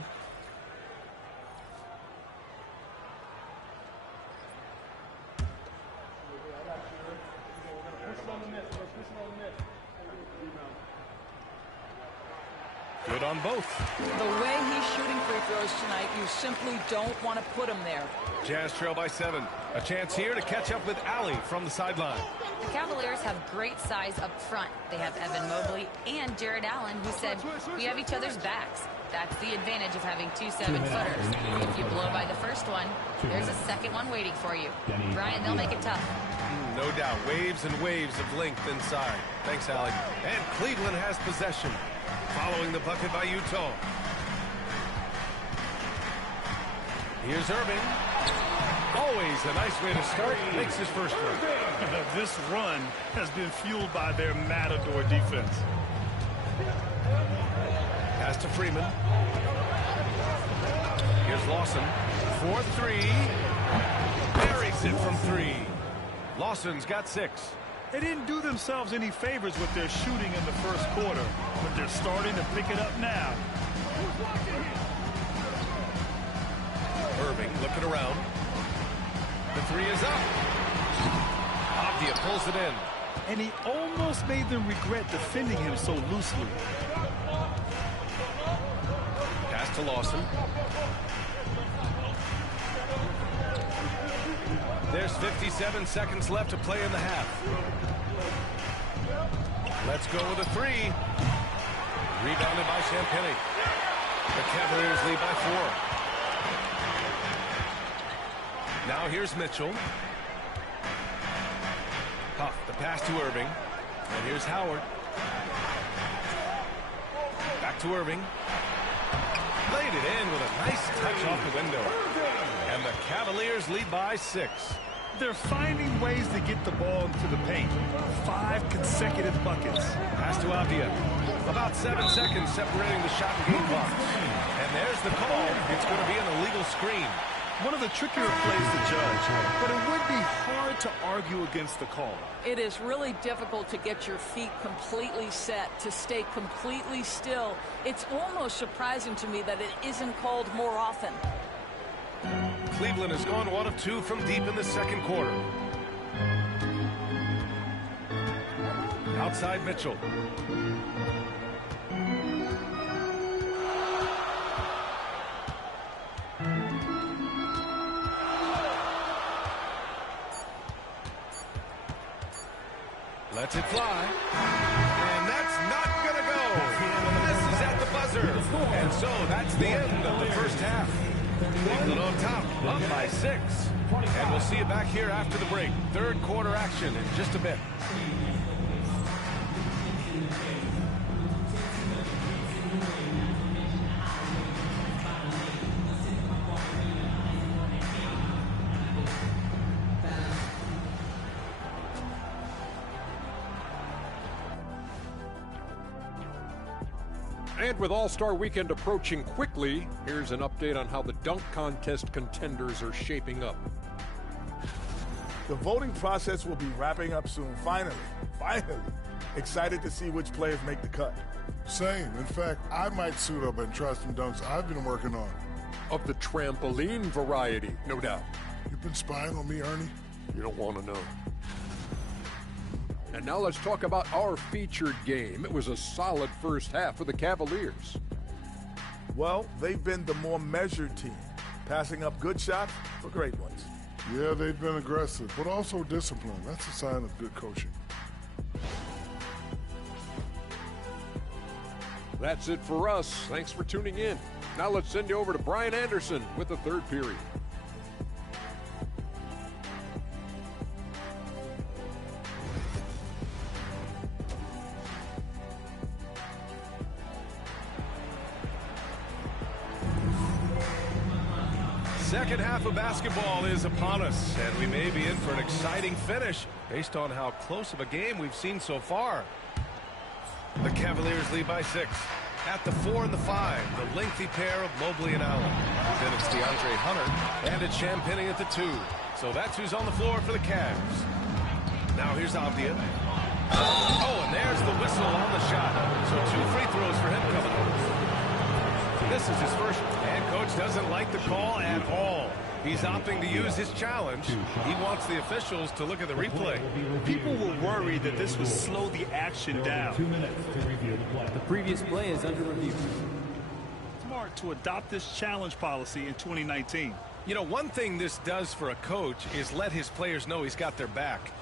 Good on both. The way he's shooting free throws tonight, you simply don't want to put him there. Jazz trail by 7. A chance here to catch up with Allie from the sideline. The Cavaliers have great size up front. They have Evan Mobley and Jared Allen, who said, we have each other's backs. That's the advantage of having 2 7-footers. If you blow by the first one, there's a second one waiting for you. Brian, they'll make it tough. No doubt. Waves and waves of length inside. Thanks, Allie. And Cleveland has possession. Following the bucket by Utah. Here's Irving. Always a nice way to start. Makes his first run. This run has been fueled by their Matador defense. Pass to Freeman. Here's Lawson. 4-3. Buries it from 3. Lawson's got 6. They didn't do themselves any favors with their shooting in the first quarter, but they're starting to pick it up now. Irving looking around. The 3 is up. Avdia pulls it in. And he almost made them regret defending him so loosely. Pass to Lawson. There's 57 seconds left to play in the half. Let's go with a 3. Rebounded by Champagnie. The Cavaliers lead by 4. Now here's Mitchell. Huff, the pass to Irving. And here's Howard. Back to Irving. Laid it in with a nice touch off the window. And the Cavaliers lead by 6. They're finding ways to get the ball into the paint. 5 consecutive buckets. Pass to Avdia. About 7 seconds separating the shot and game clock. And there's the call. It's going to be an illegal screen. One of the trickier plays to judge, but it would be hard to argue against the call. It is really difficult to get your feet completely set, to stay completely still. It's almost surprising to me that it isn't called more often. Cleveland has gone 1 of 2 from deep in the second quarter. Outside Mitchell. Lets it fly. And that's not going to go. This is at the buzzer. And so that's the end of the first half. Cleveland on top, up by 6. And we'll see you back here after the break. Third quarter action in just a bit. And with All-Star Weekend approaching quickly, here's an update on how the dunk contest contenders are shaping up. The voting process will be wrapping up soon. Finally. Excited to see which players make the cut. Same. In fact, I might suit up and try some dunks I've been working on. Of the trampoline variety, no doubt. You've been spying on me, Ernie? You don't want to know. And now let's talk about our featured game. It was a solid first half for the Cavaliers. Well, they've been the more measured team, passing up good shots for great ones. Yeah, they've been aggressive, but also disciplined. That's a sign of good coaching. That's it for us. Thanks for tuning in. Now let's send you over to Brian Anderson with the third period. second half of basketball is upon us, and we may be in for an exciting finish based on how close of a game we've seen so far. The Cavaliers lead by 6. At the 4 and the 5, the lengthy pair of Mobley and Allen. Then it's DeAndre Hunter, and it's Champagnie at the 2. So that's who's on the floor for the Cavs. Now here's Avdia. Oh, and there's the whistle on the shot. So 2 free throws for him coming up. This is his first, and coach doesn't like the call at all. He's opting to use his challenge. He wants the officials to look at the replay. People were worried that this would slow the action down. 2 minutes to review the play. The previous play is under review. Smart to adopt this challenge policy in 2019. You know, one thing this does for a coach is let his players know he's got their back.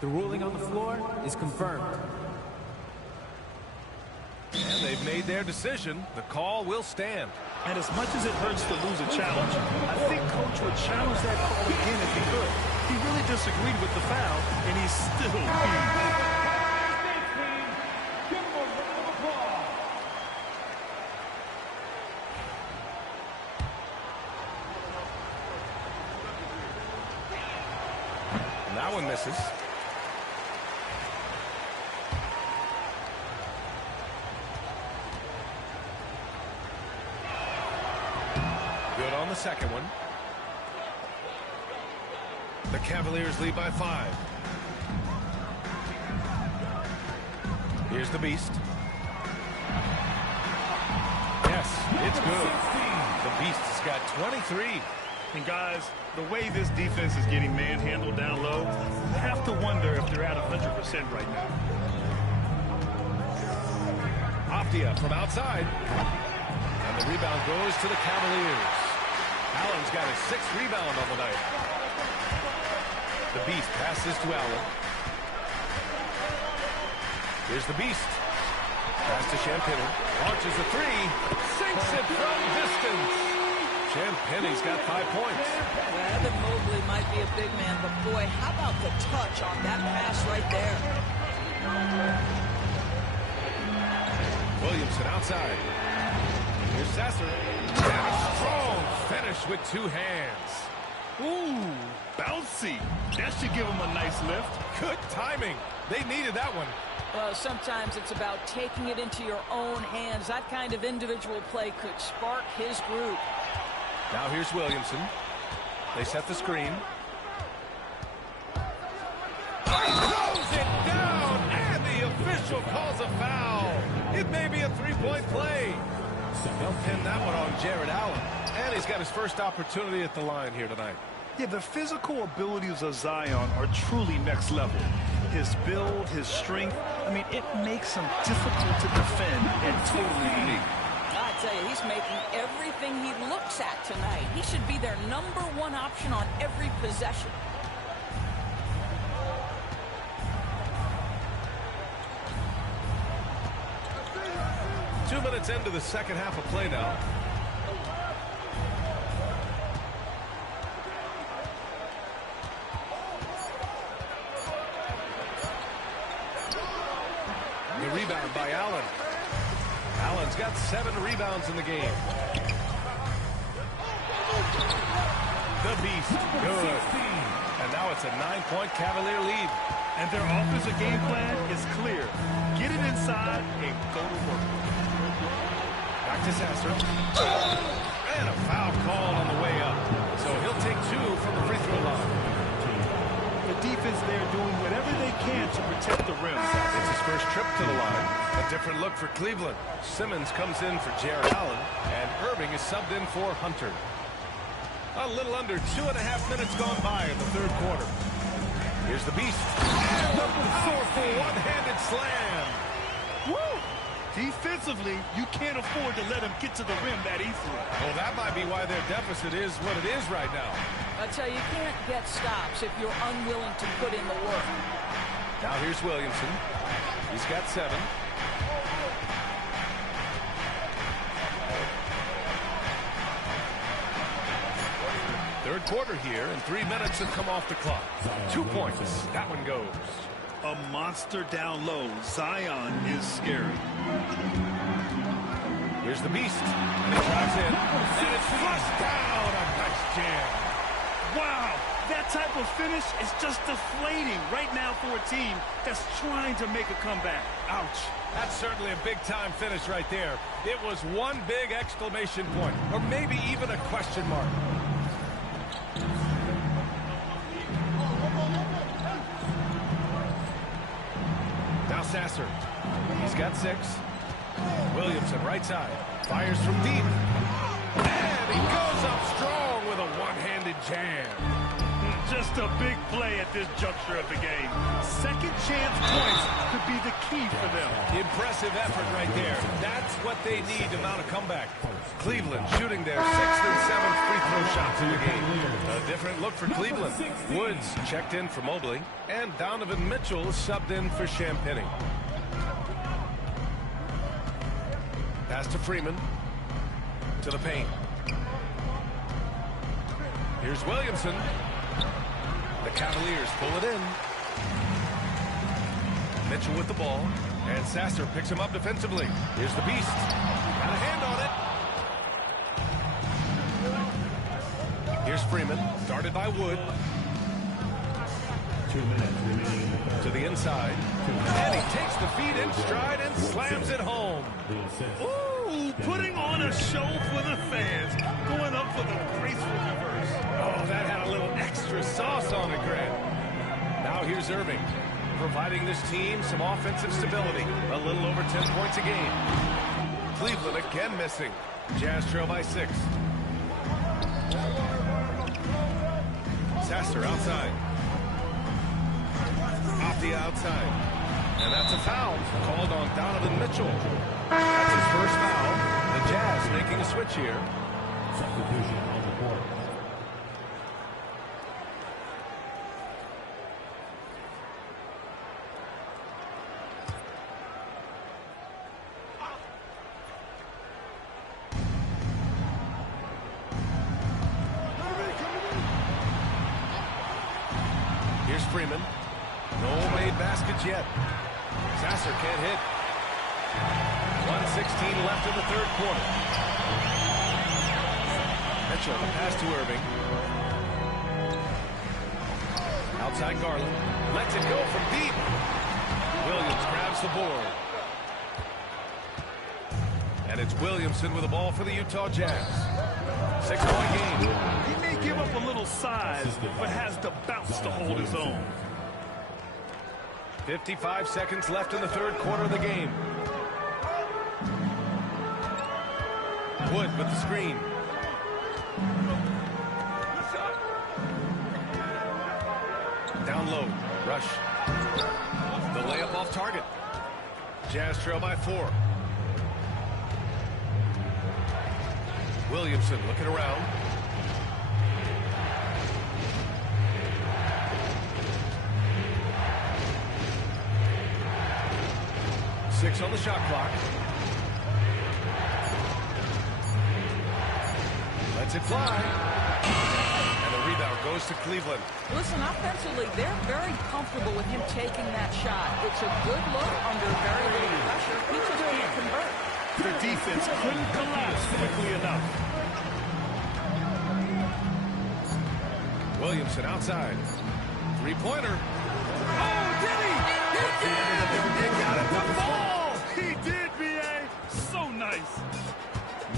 The ruling on the floor is confirmed. And they've made their decision. The call will stand. And as much as it hurts to lose a challenge, I think Coach would challenge that call again if he could. He really disagreed with the foul, and he's still That one misses. Good on the second one. The Cavaliers lead by 5. Here's the Beast. Yes, it's good. The Beast has got 23. And guys, the way this defense is getting manhandled down low, I have to wonder if they're at 100% right now. Avdia from outside. And the rebound goes to the Cavaliers. Allen's got his 6th rebound on the night. The Beast passes to Allen. Here's the Beast. Pass to Champagnie. Launches a 3. Sinks it from distance. Champagnie's got 5 points. Well, Evan Mobley might be a big man, but boy, how about the touch on that pass right there? Williamson outside. Here's Sasser. And a strong finish with 2 hands. Ooh, bouncy. That should give him a nice lift. Good timing. They needed that one. Well, sometimes it's about taking it into your own hands. That kind of individual play could spark his group. Now here's Williamson. They set the screen. Throws it down, and the official calls a foul. It may be a 3-point play. They'll pin that one on Jared Allen. And he's got his first opportunity at the line here tonight. Yeah, the physical abilities of Zion are truly next level. His build, his strength, I mean, it makes him difficult to defend and totally unique. I tell you, he's making everything he looks at tonight. He should be their #1 option on every possession. Two minutes into the second half of play now. The rebound by Allen. Allen's got 7 rebounds in the game. The Beast, good. And now it's a 9-point Cavalier lead. And their offensive game plan is clear. Get it inside and go to work. Back to Sasser. And a foul call on the way up. So he'll take 2 from the free throw line. The defense there doing whatever they can to protect the rim. It's his first trip to the line. A different look for Cleveland. Simmons comes in for Jared Allen, and Irving is subbed in for Hunter. A little under 2.5 minutes gone by in the third quarter. Here's the Beast. And the powerful one-handed slam. Woo! Defensively, you can't afford to let him get to the rim that easily. Well, that might be why their deficit is what it is right now. I tell you, you can't get stops if you're unwilling to put in the work. Now here's Williamson. He's got 7. Third quarter here, and 3 minutes have come off the clock. 2 points. That one goes. A monster down low. Zion is scary. Here's the beast. And he drives in. And it's flushed down. A nice jam. Wow, that type of finish is just deflating right now for a team that's trying to make a comeback. Ouch. That's certainly a big-time finish right there. It was one big exclamation point, or maybe even a question mark. Now Sasser. He's got 6. Williamson, right side. Fires from deep. And he goes up strong with a one-handed jam. Just a big play at this juncture of the game. Second chance points could be the key for them. Impressive effort right there. That's what they need to mount a comeback. Cleveland shooting their 6th and 7th free throw shots in the game. A different look for Cleveland. Woods checked in for Mobley, and Donovan Mitchell subbed in for Champagnie. Pass to Freeman. To the paint. Here's Williamson. The Cavaliers pull it in. Mitchell with the ball. And Sasser picks him up defensively. Here's the beast. Got a hand on it. Here's Freeman. Guarded by Wood. 2 minutes remaining. To the inside. And he takes the feed in stride and slams it home. Ooh, putting on a show for the fans. Going up for the graceful reverse. Oh, that had a little extra sauce on it, Grant. Now here's Irving, providing this team some offensive stability. A little over 10 points a game. Cleveland again missing. Jazz trail by 6. Sasser outside. Off the outside. And that's a foul called on Donovan Mitchell. That's his first foul. The Jazz making a switch here. Substitution on the court. Here's Freeman. No made baskets yet. Sasser can't hit. 1:16 left in the third quarter. Mitchell, the pass to Irving. Outside Garland. Lets it go from deep. Williams grabs the board. And it's Williamson with the ball for the Utah Jazz. 6-point game. He may give up a little size, but has the bounce to hold his own. 55 seconds left in the third quarter of the game. Wood with the screen. Down low. Rush. The layup off target. Jazz trail by 4. Williamson looking around. Six on the shot clock. Lets it fly. And the rebound goes to Cleveland. Listen, offensively, they're very comfortable with him taking that shot. It's a good look under very little pressure. He just can't convert. The defense couldn't collapse quickly enough. Williamson outside. Three-pointer. Oh, did he? He got it to fall. He did, B.A. So nice.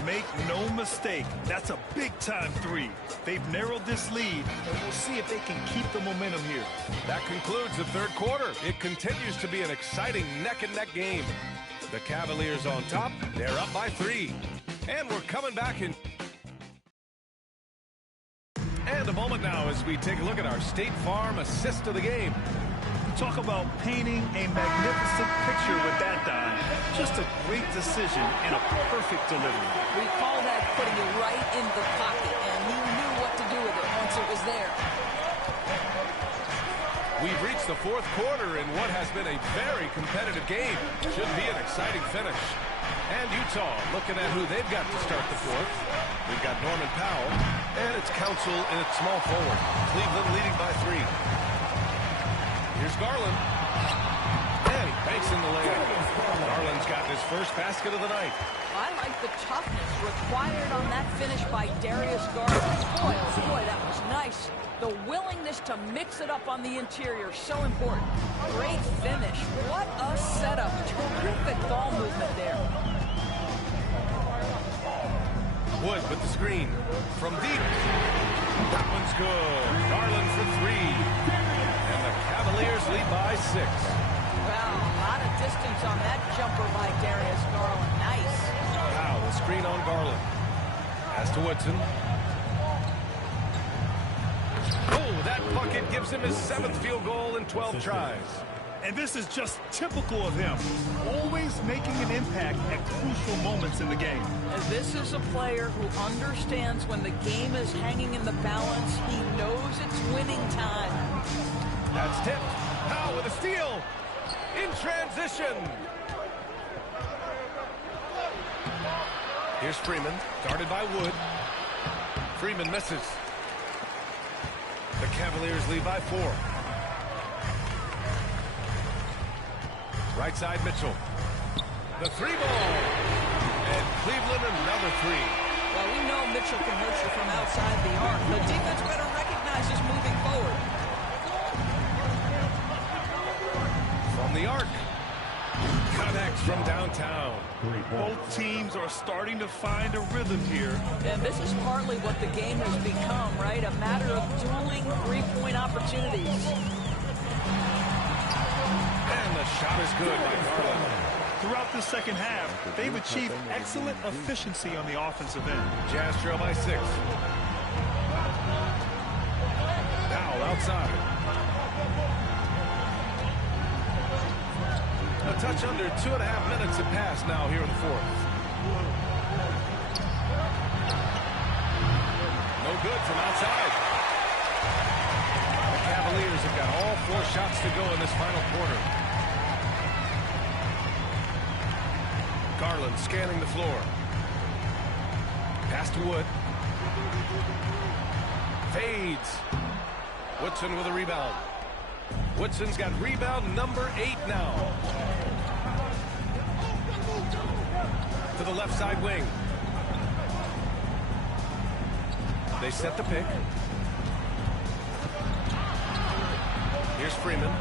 Make no mistake, that's a big-time three. They've narrowed this lead, and we'll see if they can keep the momentum here. That concludes the third quarter. It continues to be an exciting neck-and-neck game. The Cavaliers on top. They're up by 3. And we're coming back in. And a moment now as we take a look at our State Farm assist of the game. Talk about painting a magnificent picture with that dime. Just a great decision and a perfect delivery. We call that putting it right in the pocket, and he knew what to do with it once it was there. We've reached the fourth quarter in what has been a very competitive game. Should be an exciting finish. And Utah looking at who they've got to start the fourth. We've got Norman Powell, and it's Council in its small forward. Cleveland leading by 3. Here's Garland. And he banks in the layup. Garland's got his first basket of the night. I like the toughness required on that finish by Darius Garland. Boy, oh boy, that was nice. The willingness to mix it up on the interior, so important. Great finish. What a setup. Terrific ball movement there. Wood with the screen from deep. That one's good. Garland for three. And the Cavaliers lead by 6. Wow, a lot of distance on that jumper by Darius Garland. Nice. Wow, the screen on Garland. Pass to Woodson. Oh, that bucket gives him his 7th field goal in 12 tries. And this is just typical of him. Always making an impact at crucial moments in the game. And this is a player who understands when the game is hanging in the balance. He knows it's winning time. That's tipped. Powell with a steal. In transition. Here's Freeman, guarded by Wood. Freeman misses. The Cavaliers lead by 4. Right side, Mitchell. The 3-ball. And Cleveland another 3. Well, we know Mitchell can hurt you from outside the arc. The defense better recognize this moving forward. From the arc. Connects from downtown. Both teams are starting to find a rhythm here. And this is partly what the game has become, right? A matter of dueling three-point opportunities. And the shot is good by Garland. Throughout the second half, they've achieved excellent efficiency on the offensive end. Jazz trail by 6. Powell outside. A touch under 2.5 minutes have passed now here in the 4th. No good from outside. The Cavaliers have got all 4 shots to go in this final quarter. Garland scanning the floor. Pass to Wood. Fades. Woodson with a rebound. Woodson's got rebound number 8 now. To the left side wing. They set the pick. Here's Freeman.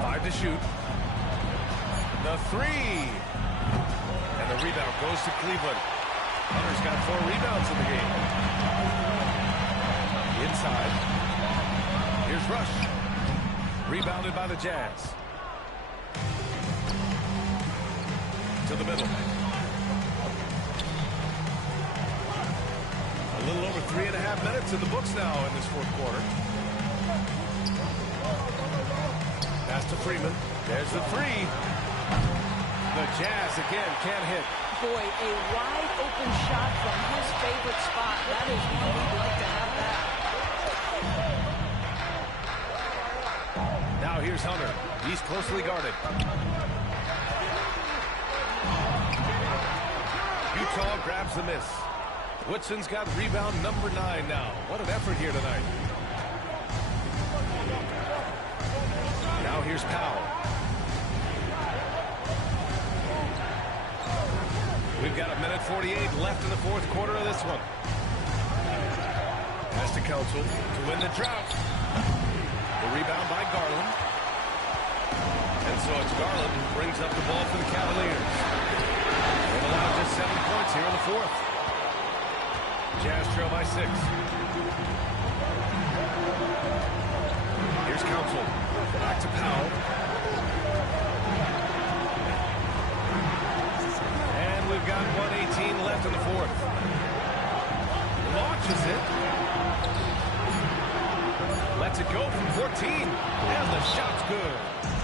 5 to shoot. The 3. And the rebound goes to Cleveland. Hunter's got 4 rebounds in the game. Inside. Here's Rush. Rebounded by the Jazz. To the middle. A little over 3.5 minutes in the books now in this 4th quarter. Pass to Freeman. There's the 3. The Jazz again can't hit. Boy, a wide open shot from his favorite spot. That is one we'd like to have back. Now here's Hunter. He's closely guarded. Utah grabs the miss. Woodson's got rebound number 9 now. What an effort here tonight. Now here's Powell. We've got 1:48 left in the 4th quarter of this one. Pass to Council to win the drought. The rebound by Garland. And so it's Garland who brings up the ball for the Cavaliers. They've allowed just 7 points here in the 4th. Jazz trail by 6. Here's Council. Back to Powell. And we've got 1:18 left in the 4th. Launches it. Lets it go from 14. And the shot's good.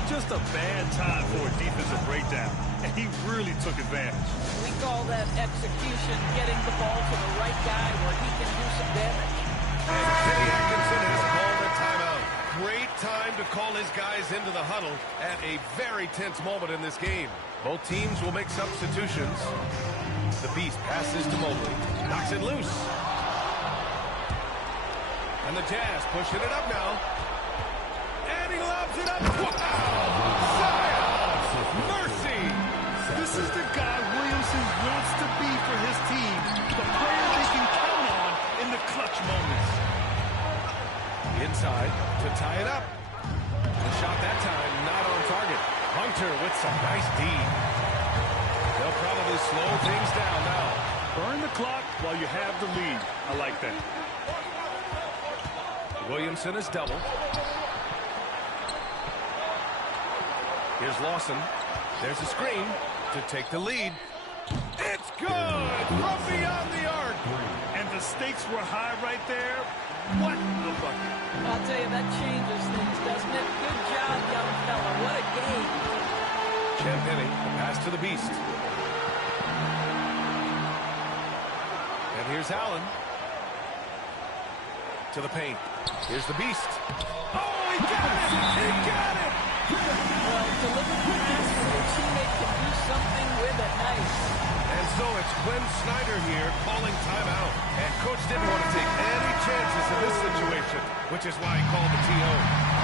Just a bad time for a defensive breakdown. And he really took advantage. We call that execution, getting the ball to the right guy where he can do some damage. And Kenny Atkinson has called a timeout. Great time to call his guys into the huddle at a very tense moment in this game. Both teams will make substitutions. The Beast passes to Mobley. Knocks it loose. And the Jazz pushing it up now. And he lobs it up. Wow! Zion! Mercy! This is the this team the player they can count on in the clutch moments. Inside to tie it up. The shot that time not on target. Hunter with some nice D. They'll probably slow things down now. Burn the clock while you have the lead. I like that. Williamson is doubled. Here's Lawson. There's a screen to take the lead. It's good from beyond the arc. And the stakes were high right there. What a bucket. I'll tell you, that changes things, doesn't it? Good job, young fella. What a game. Champagny, the pass to the Beast. And here's Allen. To the paint. Here's the Beast. Oh, he got it! He got it! Well, delivered pass where your teammate can do something with it. Nice. And so it's Quinn Snyder here calling timeout. And Coach didn't want to take any chances in this situation, which is why he called the TO. All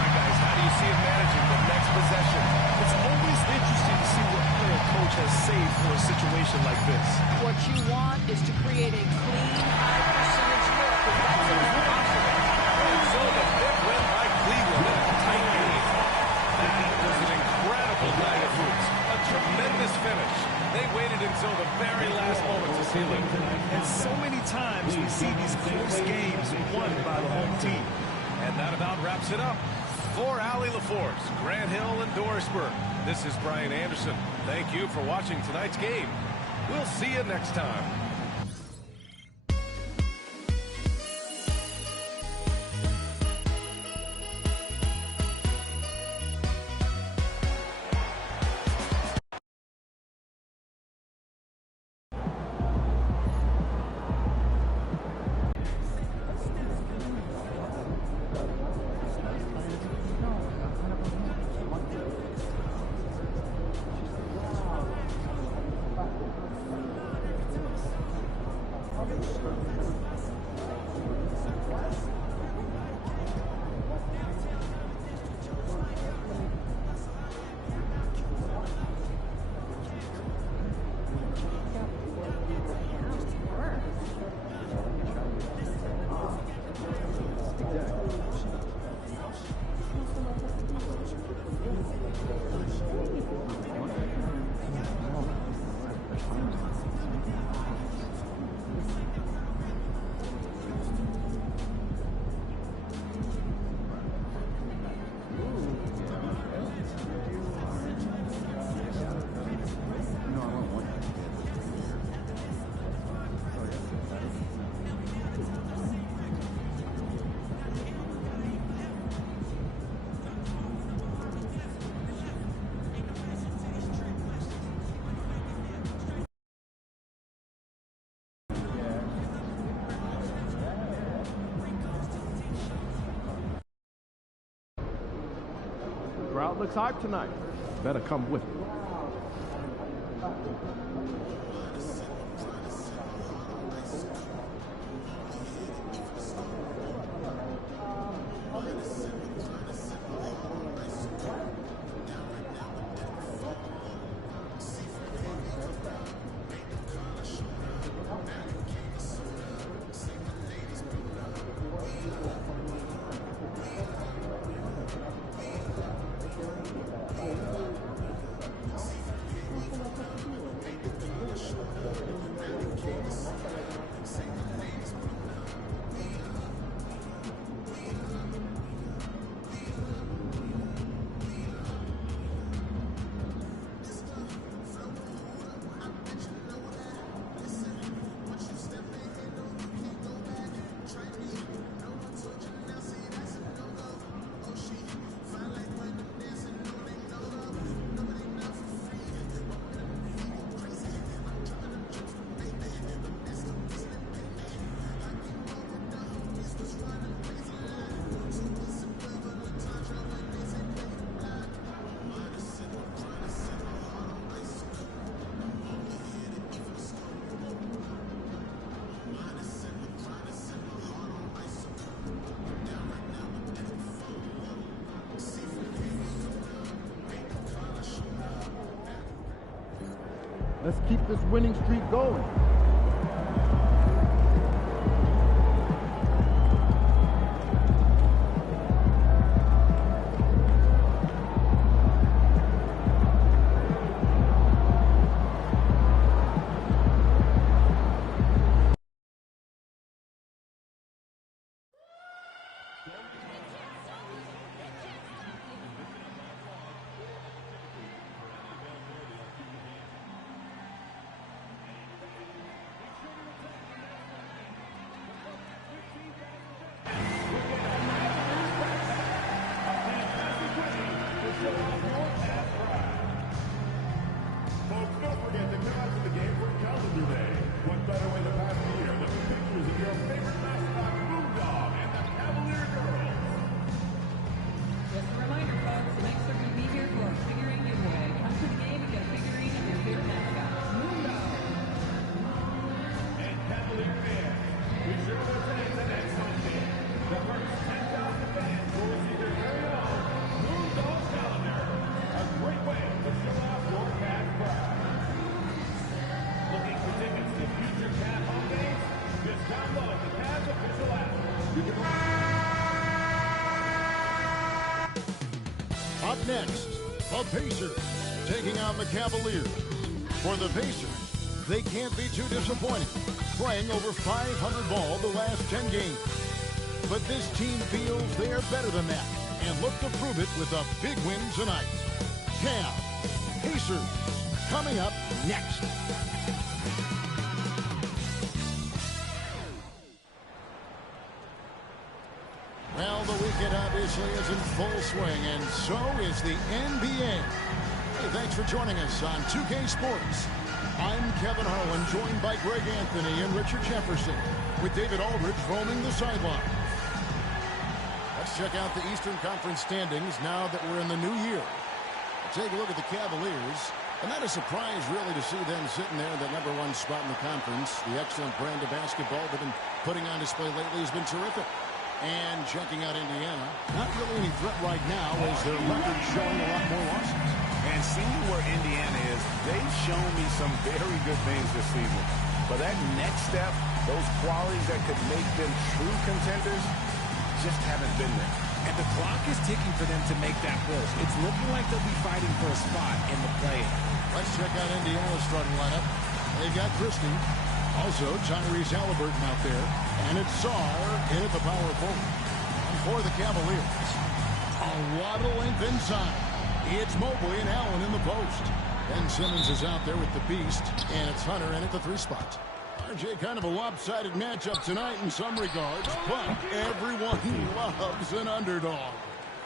right, guys, how do you see him managing the next possession? It's always interesting to see what player coach has saved for a situation like this. What you want is to create a clean, high-percentage look if that's even possible. And so the big win by Cleveland in a tight game. That was an incredible night of hoops. A tremendous finish. They waited until the very last moment to seal it. And so many times we see these close games won by the home team. And that about wraps it up. For Allie LaForce, Grant Hill, and Dorisburg, this is Brian Anderson. Thank you for watching tonight's game. We'll see you next time. Crowd looks hyped tonight. Better come with it. Let's keep this winning streak going. Next, the Pacers taking on the Cavaliers. For the Pacers, they can't be too disappointed, playing over 500 ball the last 10 games. But this team feels they are better than that and look to prove it with a big win tonight. Cavs, Pacers, coming up next. Well, the weekend obviously is in full swing, and so is the NBA. Hey, thanks for joining us on 2K Sports. I'm Kevin Harlan, joined by Greg Anthony and Richard Jefferson, with David Aldridge roaming the sideline. Let's check out the Eastern Conference standings now that we're in the new year. Take a look at the Cavaliers, and not a surprise really to see them sitting there in the #1 spot in the conference. The excellent brand of basketball they've been putting on display lately has been terrific. And checking out Indiana, not really any threat right now as their record showing a lot more losses. And seeing where Indiana is, they've shown me some very good things this season. But that next step, those qualities that could make them true contenders, just haven't been there. And the clock is ticking for them to make that push. It's looking like they'll be fighting for a spot in the play-in. Let's check out Indiana's starting lineup. They've got Christie. Also, Tyrese Halliburton out there. And it's Sarr in at the power forward. And for the Cavaliers, a lot of length inside. It's Mobley and Allen in the post. Ben Simmons is out there with the beast. And it's Hunter in at the 3 spot. RJ, kind of a lopsided matchup tonight in some regards, but everyone loves an underdog.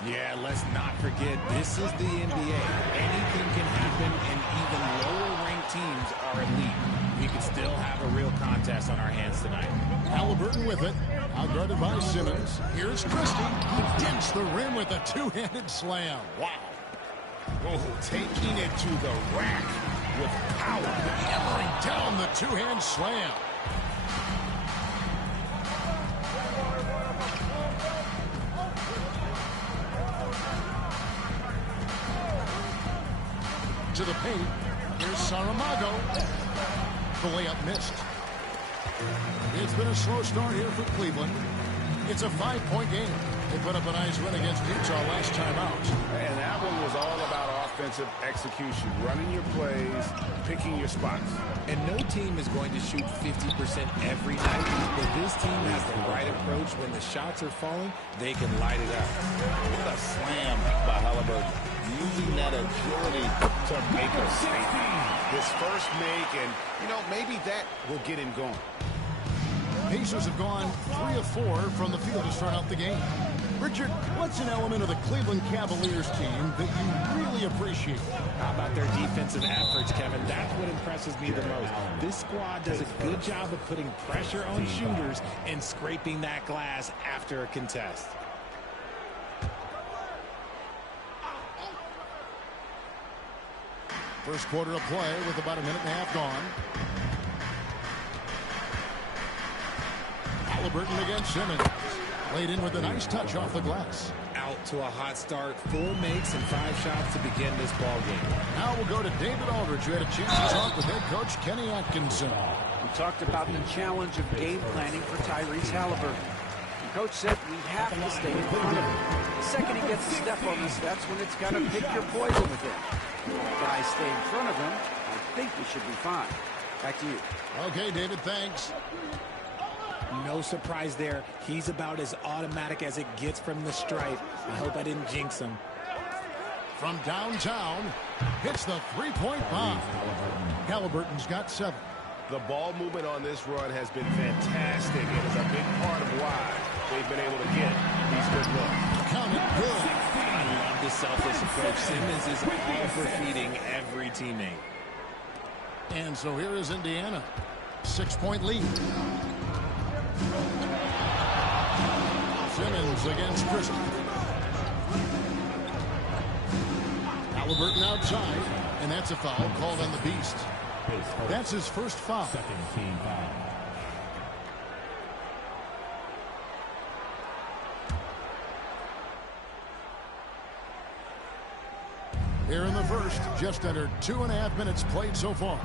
Yeah, let's not forget, this is the NBA. Anything can happen, and even lower-ranked teams are elite. We could still have a real contest on our hands tonight. Halliburton with it, outguarded by Simmons. Here's Christie. He dents the rim with a two-handed slam. Wow. Oh, taking it to the rack with power. Hammering down the two-hand slam. To the paint. Here's Saramago. The layup missed. It's been a slow start here for Cleveland. It's a 5-point game. They put up a nice win against Utah last time out. And that one was all about offensive execution, running your plays, picking your spots. And no team is going to shoot 50% every night, but this team has the right approach. When the shots are falling, they can light it up. What a slam by Halliburton. Using that agility to make a statement. His first make, and, you know, maybe that will get him going. Pacers have gone 3 of 4 from the field to start out the game. Richard, what's an element of the Cleveland Cavaliers team that you really appreciate? How about their defensive efforts, Kevin? That's what impresses me the most. This squad does a good job of putting pressure on shooters and scraping that glass after a contest. First quarter of play with about a minute and a half gone. Halliburton against Simmons. Laid in with a nice touch off the glass. Out to a hot start. 4 makes and 5 shots to begin this ball game. Now we'll go to David Aldridge, who had a chance to talk with head coach Kenny Atkinson. We talked about the challenge of game planning for Tyrese Halliburton. The coach said we have to stay in front of him. The second he gets a step on us, that's when it's got to pick your poison with him. Guys stay in front of him. I think we should be fine. Back to you. Okay, David, thanks. No surprise there. He's about as automatic as it gets from the stripe. I hope I didn't jinx him. From downtown, hits the 3-point bomb. Halliburton's got 7. The ball movement on this run has been fantastic. It is a big part of why they've been able to get these good looks. Counted good. I love the selfless approach. Simmons is all for feeding every teammate. And so here is Indiana. 6-point lead. Simmons against Christie. Halliburton outside, and that's a foul called on the Beast. That's his first foul. Second team foul. Here in the first, just under 2.5 minutes played so far.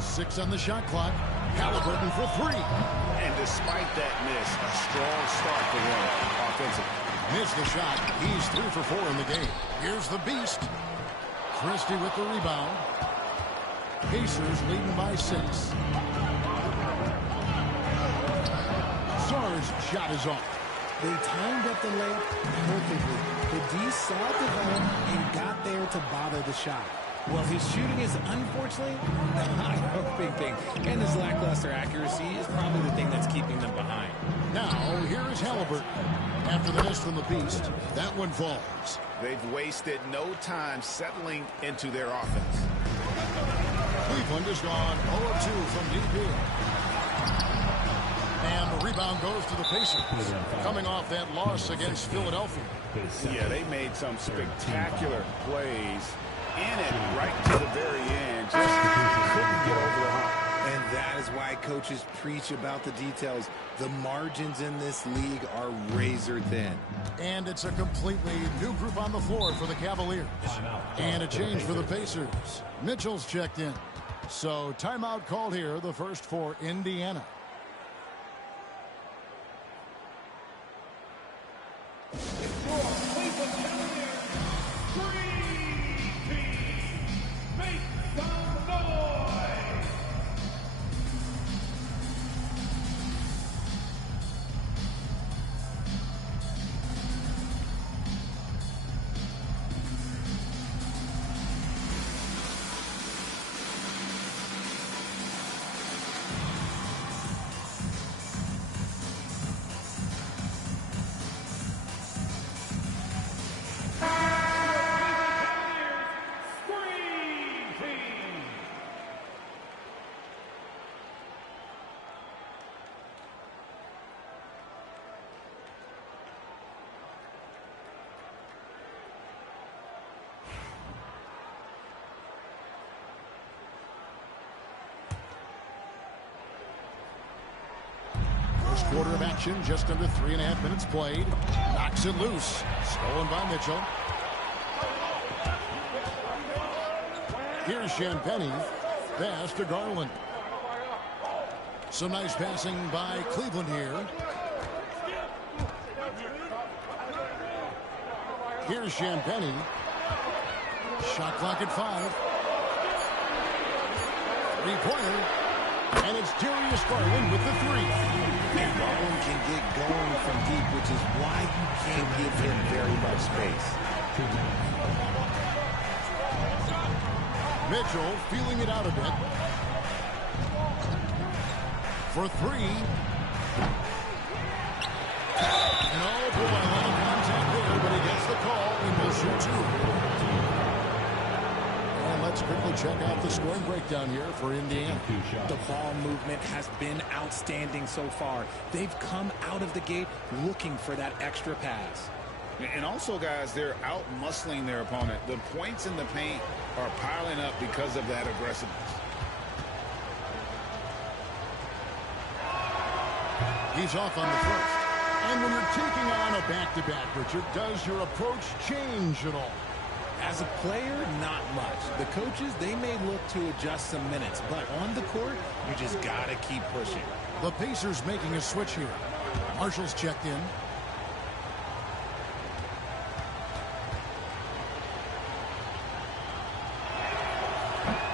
6 on the shot clock. Halliburton for 3. And despite that miss, a strong start for him offensively. Missed the shot. He's 3 for 4 in the game. Here's the Beast. Christie with the rebound. Pacers leading by 6. Sarr's shot is off. They timed up the layup perfectly. The D saw it develop and got there to bother the shot. Well, his shooting is unfortunately not a big thing. And his lackluster accuracy is probably the thing that's keeping them behind. Now, here is Halliburton. After the miss from the Beast, that one falls. They've wasted no time settling into their offense. Cleveland has gone 0-2 from deep here. And the rebound goes to the Pacers, coming off that loss against Philadelphia. Yeah, they made some spectacular plays in it right to the very end. Just couldn't get over the hump. And that is why coaches preach about the details. The margins in this league are razor thin. And it's a completely new group on the floor for the Cavaliers. And a change for the Pacers. Mitchell's checked in. So timeout called here, the first for Indiana. Quarter of action, just under 3.5 minutes played. Knocks it loose. Stolen by Mitchell. Here's Champagnie. Pass to Garland. Some nice passing by Cleveland here. Here's Champagnie. Shot clock at 5. Three-pointer. And it's Darius Garland with the 3. And Garland can get going from deep, which is why you can't give him very much space. Mitchell feeling it out a bit. For 3. And oh boy, a lot of contact there, but he gets the call and will shoot 2. Let's quickly check out the scoring breakdown here for Indiana. The ball movement has been outstanding so far. They've come out of the gate looking for that extra pass. And also, guys, they're out-muscling their opponent. The points in the paint are piling up because of that aggressiveness. He's off on the first. And when you're taking on a back-to-back, Richard, does your approach change at all? As a player, not much. The coaches, they may look to adjust some minutes, but on the court, you just got to keep pushing. The Pacers making a switch here. Marshall's checked in.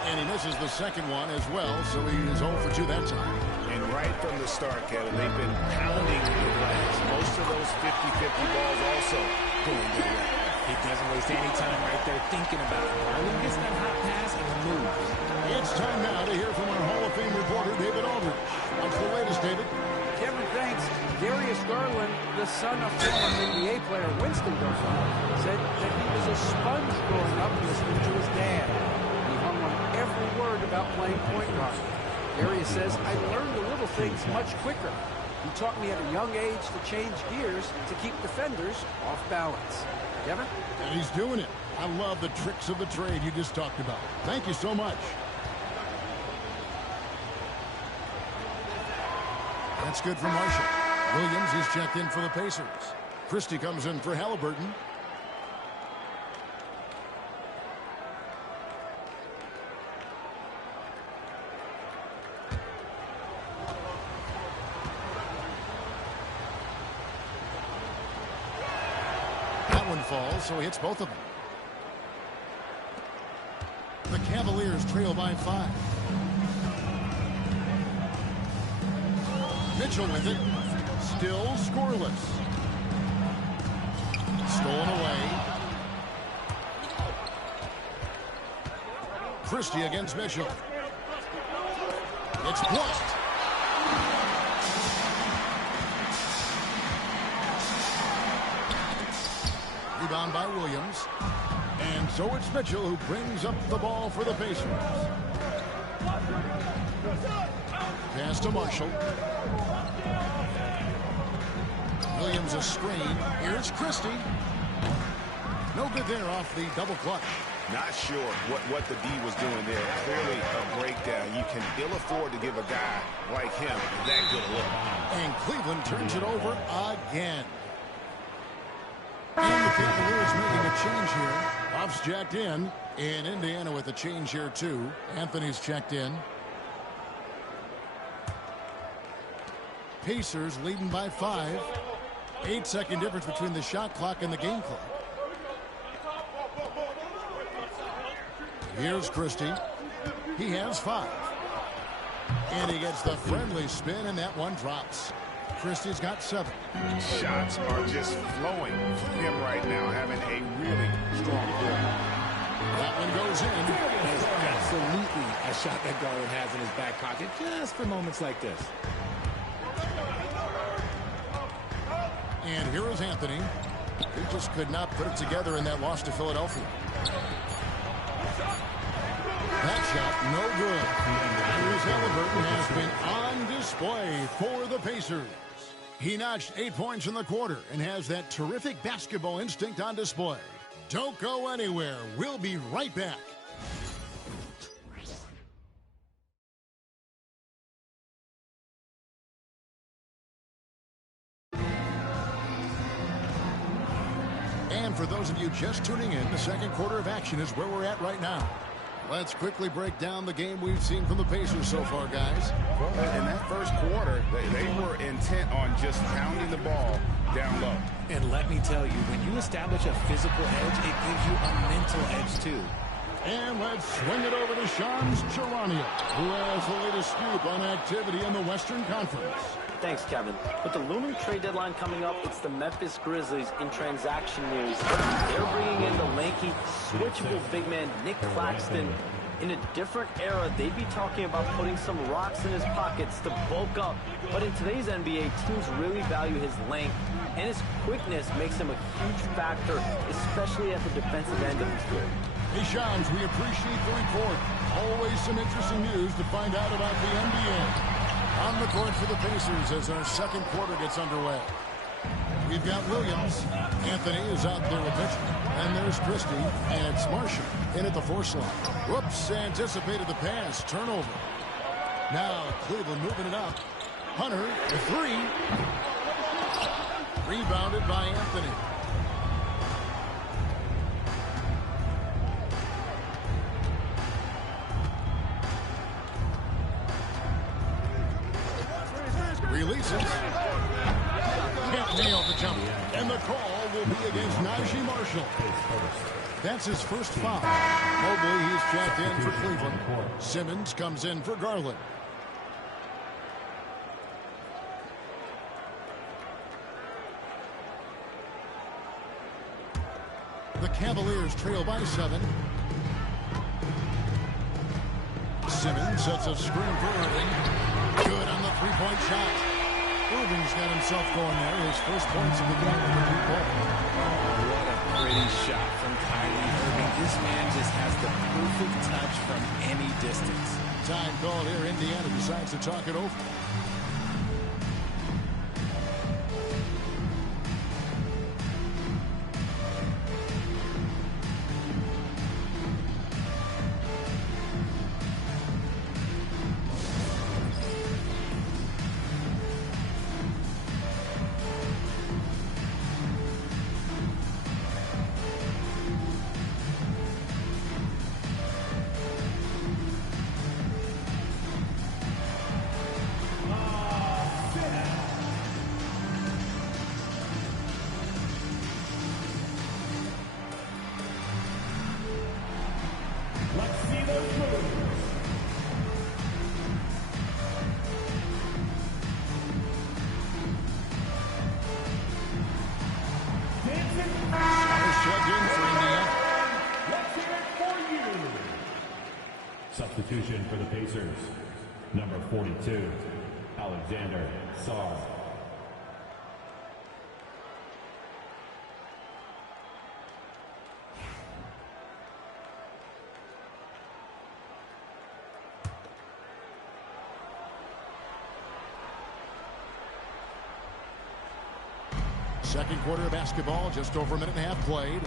And he misses the second one as well, so he is 0 for 2 that time. And right from the start, Kevin, they've been pounding the glass. Most of those 50-50 balls also going their way. He doesn't waste any time right there thinking about it. Garland gets that hot pass and moves. It's time now to hear from our Hall of Fame reporter, David Aldridge. What's the latest, David? Kevin, thanks. Darius Garland, the son of former NBA player Winston Garland, said that he was a sponge growing up listening to his dad. He hung on every word about playing point guard. Darius says, I learned the little things much quicker. He taught me at a young age to change gears to keep defenders off balance. Kevin? And he's doing it. I love the tricks of the trade you just talked about. Thank you so much. That's good for Marshall. Williams is checked in for the Pacers. Christie comes in for Halliburton. falls, so he hits both of them. The Cavaliers trail by 5. Mitchell with it. Still scoreless. Stolen away. Christie against Mitchell. It's blocked. Rebound by Williams. And so it's Mitchell who brings up the ball for the Pacers. Pass to Marshall. Williams a screen. Here's Christie. No good there off the double clutch. Not sure what the D was doing there. Clearly a breakdown. You can ill afford to give a guy like him that good a look. And Cleveland turns it over again. And the Cavaliers making a change here. Buff's jacked in. And Indiana with a change here too. Anthony's checked in. Pacers leading by 5. 8-second difference between the shot clock and the game clock. Here's Christie. He has 5. And he gets the friendly spin, and that one drops. Christie's got 7. Shots are just flowing from him right now, having a really strong quarter. That one goes in. That is absolutely a shot that Garland has in his back pocket just for moments like this. And here is Anthony. He just could not put it together in that loss to Philadelphia. That shot, no good. Tyrese Haliburton has been on display for the Pacers. He notched 8 points in the quarter and has that terrific basketball instinct on display. Don't go anywhere. We'll be right back. And for those of you just tuning in, the second quarter of action is where we're at right now. Let's quickly break down the game we've seen from the Pacers so far, guys. Well, in that first quarter, they were intent on just pounding the ball down low. And let me tell you, when you establish a physical edge, it gives you a mental edge, too. And let's swing it over to Shams Charania, who has the latest scoop on activity in the Western Conference. Thanks, Kevin. With the looming trade deadline coming up, it's the Memphis Grizzlies in transaction news. They're bringing in the lanky, switchable big man Nick Claxton. In a different era, they'd be talking about putting some rocks in his pockets to bulk up. But in today's NBA, teams really value his length, and his quickness makes him a huge factor, especially at the defensive end of his game. Hey, Shams, we appreciate the report. Always some interesting news to find out about the NBA. On the court for the Pacers as our second quarter gets underway. We've got Williams. Anthony is out there with Mitchell. And there's Christie. And it's Marshall in at the 4 slot. Whoops, anticipated the pass. Turnover. Now Cleveland moving it up. Hunter, the 3. Rebounded by Anthony. Releases. Can't nail the jump. And the call will be against Najee Marshall. That's his first foul. Mobley, he's checked in for Cleveland. Simmons comes in for Garland. The Cavaliers trail by 7. Simmons sets a screen for Irving. Good on the three-point shot. Irving's got himself going there. His first points of the game with the ball. Oh, what a pretty shot from Kyrie Irving. This man just has the perfect touch from any distance. Time called here. Indiana decides to talk it over. Let's see those moves. Substitution for the Pacers. Number 42, Alexander Sarr. Second quarter of basketball, just over a minute and a half played.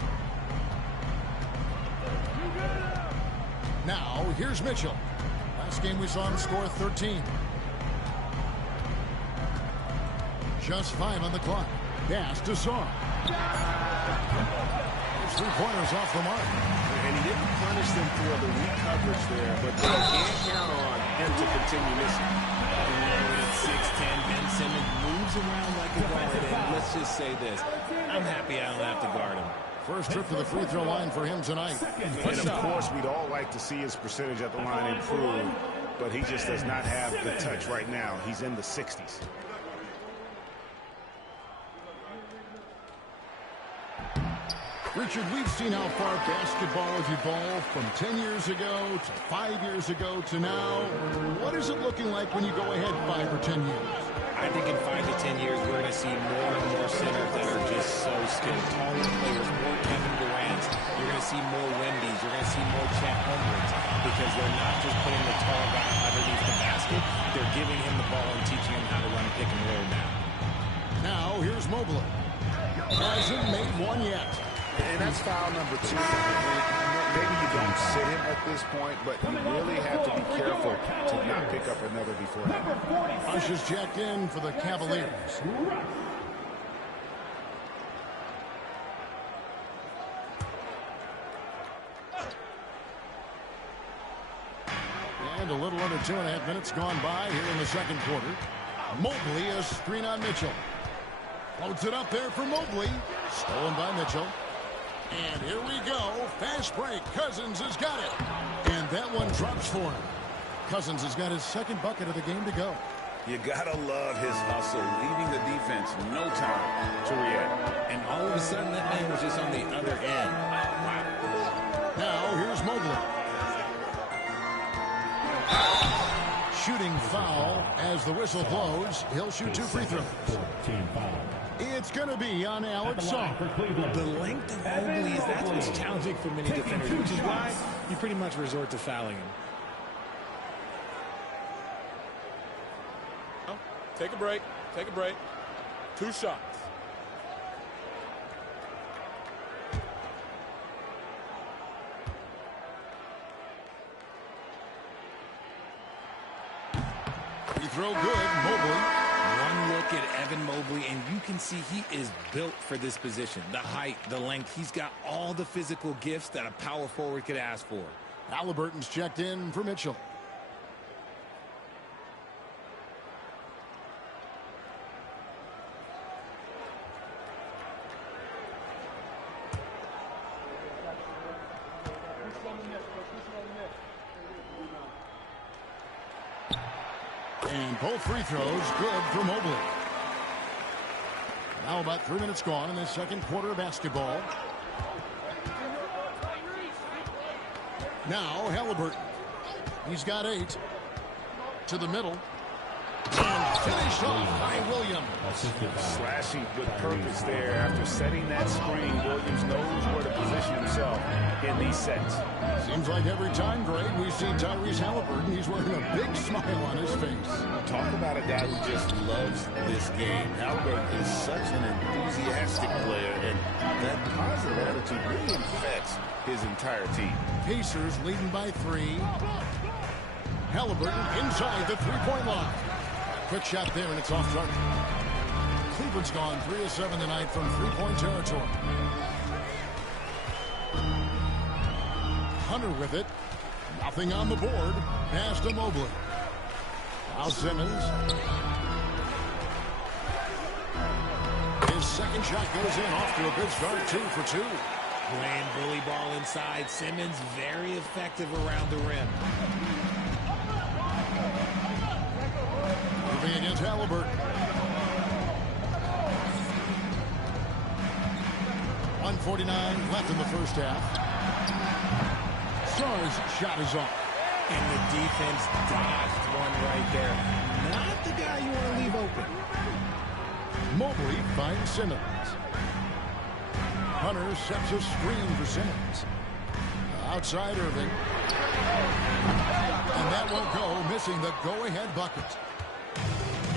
Now, here's Mitchell. Last game we saw him score 13. Just 5 on the clock. Pass to Sarr. His three-pointers off the mark. And he didn't punish them for the weak coverage there, but they can't count on him to continue missing. At 6'10", Ben Simmons moves around like a guard, and let's just say this. I'm happy I don't have to guard him. First trip to the free throw line for him tonight. And of course, we'd all like to see his percentage at the line improve, but he just does not have the touch right now. He's in the 60s. Richard, we've seen how far basketball has evolved from 10 years ago to 5 years ago to now. What is it looking like when you go ahead 5 or 10 years? I think in 5 to 10 years, we're going to see more and more centers that are just so skilled. Taller players, more Kevin Durant's. You're going to see more Wemby's. You're going to see more Chet Holmgrens because they're not just putting the tall guy underneath the basket. They're giving him the ball and teaching him how to run pick and roll now. Now, here's Mobley. Hasn't made one yet. And that's foul number 2. Maybe you don't sit him at this point, but you really have to be careful to not pick up another before that. Hush is checked in for the Cavaliers. And a little under 2.5 minutes gone by here in the second quarter. Mobley is screen on Mitchell. Floats it up there for Mobley. Stolen by Mitchell. And here we go. Fast break. Cousins has got it. And that one drops for him. Cousins has got his second bucket of the game to go. You gotta love his hustle, leaving the defense no time to react. And all of a sudden, that man was just on the other end. Wow. Now, here's Mobley. Shooting foul as the whistle blows. He'll shoot 2 free throws. It's going to be on Alex Sarr. The length of Mobley is that's what's challenging for many defenders, which is why you pretty much resort to fouling him. Take a break. Take a break. 2 shots. Free throw good, Mobley. One look at Evan Mobley, and you can see he is built for this position. The height, the length, he's got all the physical gifts that a power forward could ask for. Halliburton's checked in for Mitchell. And both free throws good for Mobley. Now about 3 minutes gone in the second quarter of basketball. Now Halliburton. He's got 8. To the middle. And finished off by Williams. Slashing with purpose there. After setting that screen, Williams knows where to position himself in these sets. Seems like every time, Greg, we see Tyrese Halliburton, he's wearing a big smile on his face. Talk about a guy who just loves this game. Halliburton is such an enthusiastic player, and that positive attitude really infects his entire team. Pacers leading by 3. Halliburton inside the three-point line. Quick shot there, and it's off target. Cleveland's gone 3 of 7 tonight from three-point territory. Hunter with it. Nothing on the board. Pass to Mobley. Now Simmons. His second shot goes in, off to a good start, 2 for 2. Playing bully ball inside. Simmons very effective around the rim. Moving against Halliburton. 1:49 left in the first half. Sarr's shot is off. And the defense dodged one right there. Not the guy you want to leave open. Mobley finds Simmons. Hunter sets a screen for Simmons. Outside Irving. And that won't go, missing the go-ahead bucket.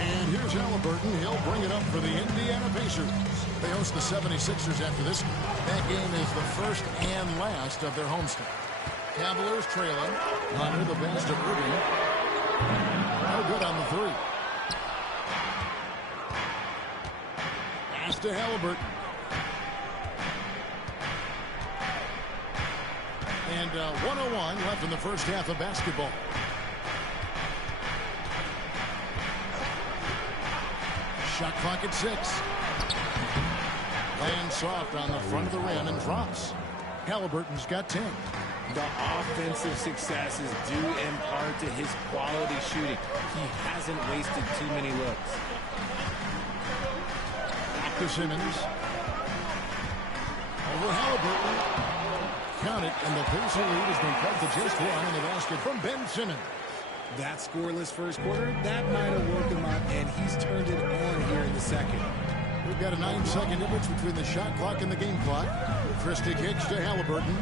And here's Halliburton. He'll bring it up for the Indiana Pacers. They host the 76ers after this. That game is the first and last of their homestand. Cavaliers trailing. Hunter the pass to Irving. No good on the three. Pass to Halliburton. And 1:01 left in the first half of basketball. Shot clock at 6. Lands soft on the front of the rim and drops. Halliburton's got 10. The offensive success is due in part to his quality shooting. He hasn't wasted too many looks. Back to Simmons. Over Halliburton. Count it, and the Pacer lead has been cut to just one in the basket from Ben Simmons. That scoreless first quarter, that might have woke him up, and he's turned it on here in the second. We've got a 9-second difference between the shot clock and the game clock. Christie kicks to Halliburton.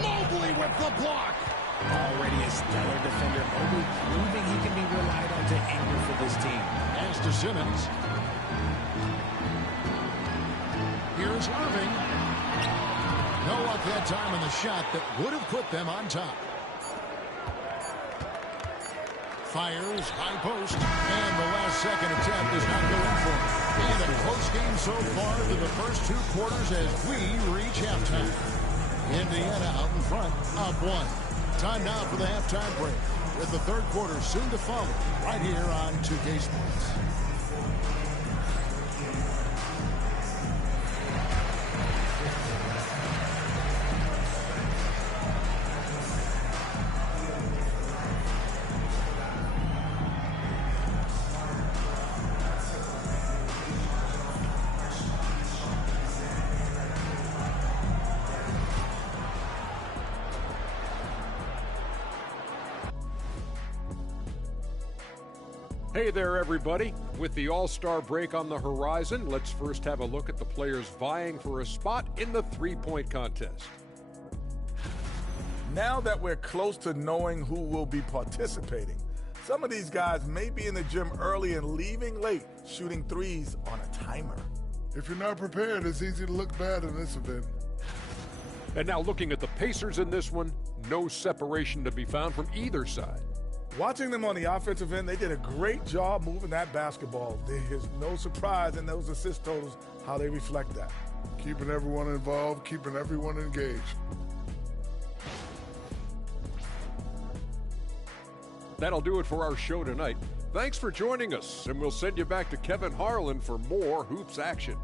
Mobley with the block. Already a stellar defender. Mobley proving he can be relied on to anchor for this team. Pass to Simmons. Here's Irving. No luck that time on the shot that would have put them on top. Fires, high post, and the last second attempt does not go in for him. And a close game so far through the first 2 quarters as we reach halftime. Indiana out in front, up 1. Time now for the halftime break, with the third quarter soon to follow, right here on 2K Sports. Hey there, everybody. With the All-Star break on the horizon, let's first have a look at the players vying for a spot in the three-point contest. Now that we're close to knowing who will be participating, some of these guys may be in the gym early and leaving late, shooting threes on a timer. If you're not prepared, it's easy to look bad in this event. And now looking at the Pacers in this one, no separation to be found from either side. Watching them on the offensive end, they did a great job moving that basketball. There's no surprise in those assist totals, how they reflect that. Keeping everyone involved, keeping everyone engaged. That'll do it for our show tonight. Thanks for joining us, and we'll send you back to Kevin Harlan for more hoops action.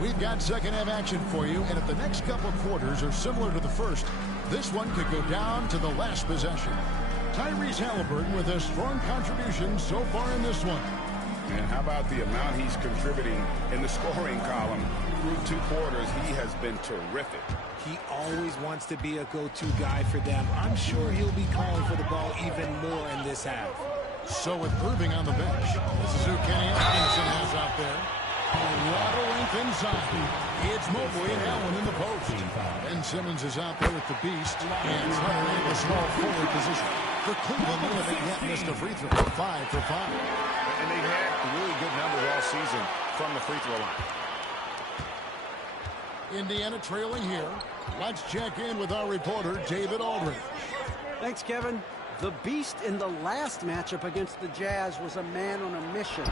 We've got second half action for you, and if the next couple of quarters are similar to the first, this one could go down to the last possession. Tyrese Halliburton with a strong contribution so far in this one. And how about the amount he's contributing in the scoring column? Through 2 quarters, he has been terrific. He always wants to be a go-to guy for them. I'm sure he'll be calling for the ball even more in this half. So with Irving on the bench, this is who Kenny Atkinson has out there. A lot of length inside. It's Mobley and Allen in the post. Ben Simmons is out there with the beast. And Hunter in the small forward position. For Cleveland, they haven't yet missed a free throw. 5 for 5. And they've had really good numbers all season from the free throw line. Indiana trailing here. Let's check in with our reporter, David Aldridge. Thanks, Kevin. The Beast in the last matchup against the Jazz was a man on a mission.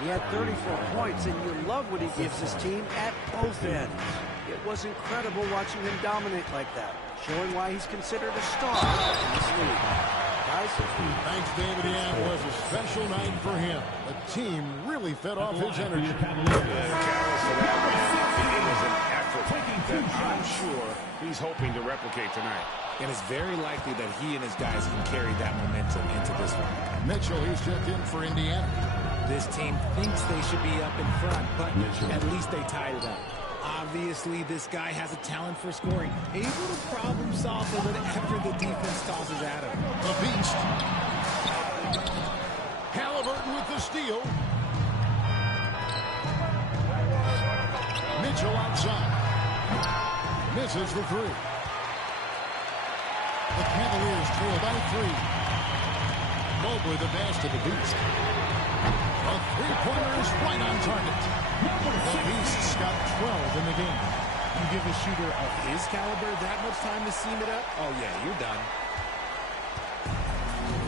He had 34 points, and you love what he gives his team at both ends. It was incredible watching him dominate like that, showing why he's considered a star in this league. Guys, thanks, David. Yeah, it was a special night for him. The team really fed off his energy. It was an effort that I'm sure he's hoping to replicate tonight. And it's very likely that he and his guys can carry that momentum into this one. Mitchell, he's checked in for Indiana. This team thinks they should be up in front, but at least they tied it up. Obviously, this guy has a talent for scoring, able to problem solve whatever the defense tosses at him. The beast. Halliburton with the steal. Mitchell outside. Misses the three. The Cavaliers trail by 3. Mobley the pass to the beast. A three-pointer is right on target. The Beast's got 12 in the game. You give a shooter of his caliber that much time to seam it up? Oh, yeah, you're done.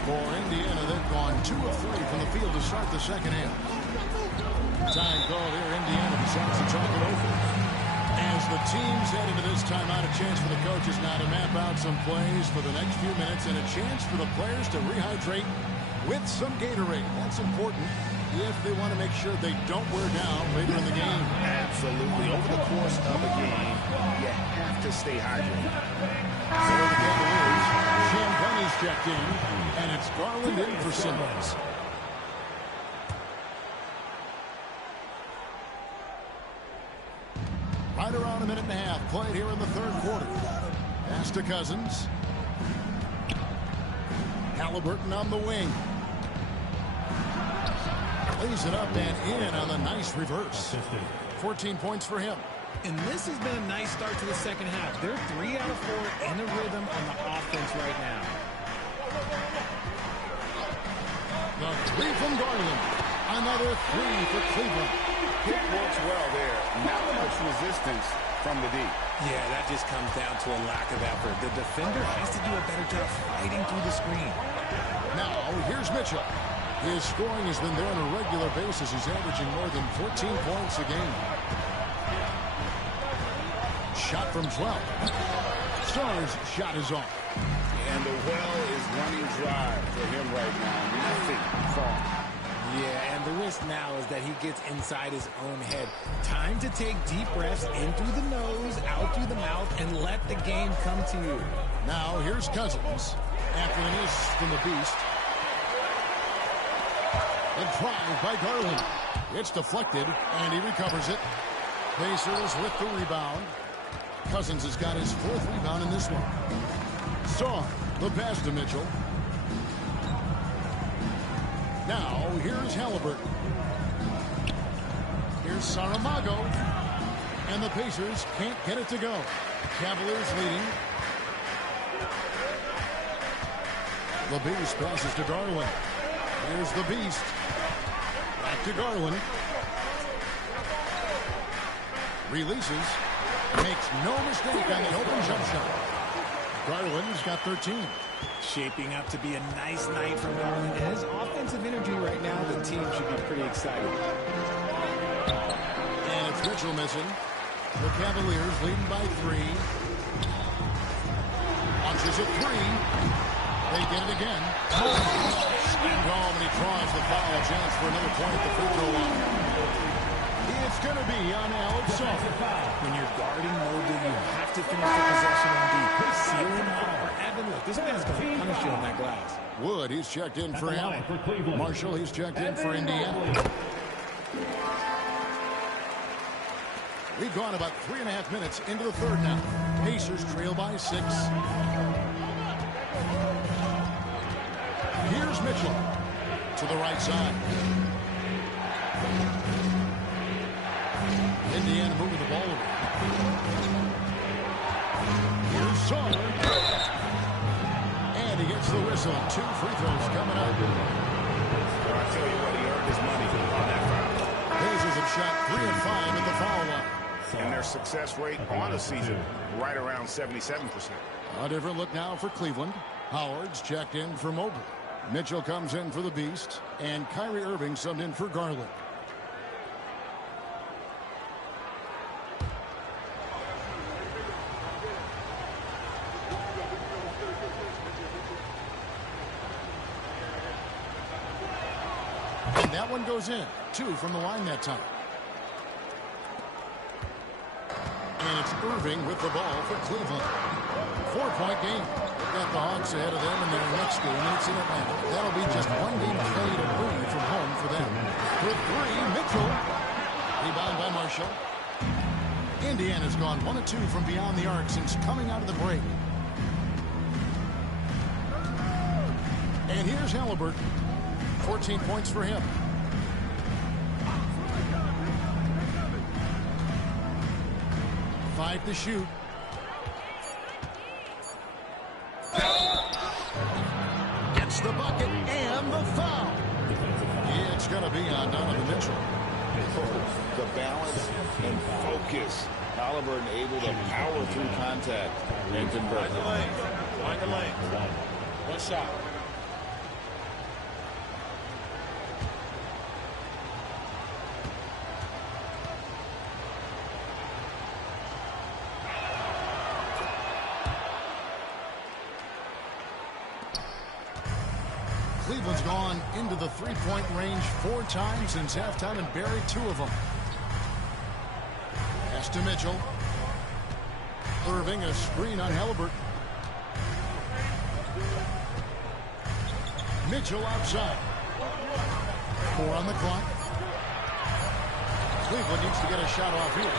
For Indiana, they've gone 2 of 3 from the field to start the second half. Time called here. Indiana decides to talk it over. As the teams head into this timeout, a chance for the coaches now to map out some plays for the next few minutes and a chance for the players to rehydrate with some Gatorade. That's important if they want to make sure they don't wear down later in the game. Absolutely. Over the course of a game, you have to stay hydrated. For the Cavaliers, Champagne's checked in, and it's Garland in for Simmons. Right around a minute and a half played here in the third quarter. Pass to Cousins. Halliburton on the wing. Lays it up and in on the nice reverse. 14 points for him. And this has been a nice start to the second half. They're 3 out of 4 in a rhythm on the offense right now. The three from Garland. Another 3 for Cleveland. It works well there. Not much resistance from the D. Yeah, that just comes down to a lack of effort. The defender has to do a better job fighting through the screen. Now, here's Mitchell. His scoring has been there on a regular basis. He's averaging more than 14 points a game. Shot from 12. Star's shot is off. And the well is running dry for him right now. Nothing falling. Yeah, and the risk now is that he gets inside his own head. Time to take deep breaths in through the nose, out through the mouth, and let the game come to you. Now, here's Cousins. After the miss from the Beast. A drive by Garland. It's deflected, and he recovers it. Pacers with the rebound. Cousins has got his 4th rebound in this one. Starr, the pass to Mitchell. Now, here's Halliburton. Here's Saramago. And the Pacers can't get it to go. Cavaliers leading. The Beast passes to Garland. Here's the Beast. Back to Garland. Releases. Makes no mistake on the open jump shot. Garland's got 13. Shaping up to be a nice night for Garland. And his offensive energy right now, the team should be pretty excited. And it's Mitchell missing. The Cavaliers leading by 3. Launches a 3. They get it again. Stand home, and he draws the foul. Chance for another point at the free throw line. It's going to be on Alex Salt. When you're guarding Mobley, you have to finish the possession on deep. Seal him off. Evan, look, this man's going to punish you on that glass. Wood, he's checked in for Allen. Marshall, he's checked in for Indiana. We've gone about 3.5 minutes into the third now. Pacers trail by 6. Here's Mitchell to the right side. Indiana moving the ball around. Here's Starr. And he gets the whistle. 2 free throws coming up. Well, I tell you what, he earned his money on that foul. Pacers have shot 3 of 5 at the foul line. And their success rate on the season right around 77%. A different look now for Cleveland. Howard's checked in for Mobley. Mitchell comes in for the Beast. And Kyrie Irving subbed in for Garland. that one goes in. 2 from the line that time. And it's Irving with the ball for Cleveland. 4-point game. They've got the Hawks ahead of them in their next game, and it's in Atlanta. That'll be just one game played away from home for them. For 3, Mitchell. Rebound by Marshall. Indiana's gone 1 of 2 from beyond the arc since coming out of the break. And here's Halliburton. 14 points for him. Five to shoot. Gets the bucket and the foul. It's going to be on Donovan Mitchell. The balance and focus. Halliburton able to power through contact and convert. Find the lane. One shot. Cleveland's gone into the three-point range 4 times since halftime and buried 2 of them. Pass to Mitchell. Irving, a screen on Halliburton. Mitchell outside. 4 on the clock. Cleveland needs to get a shot off here.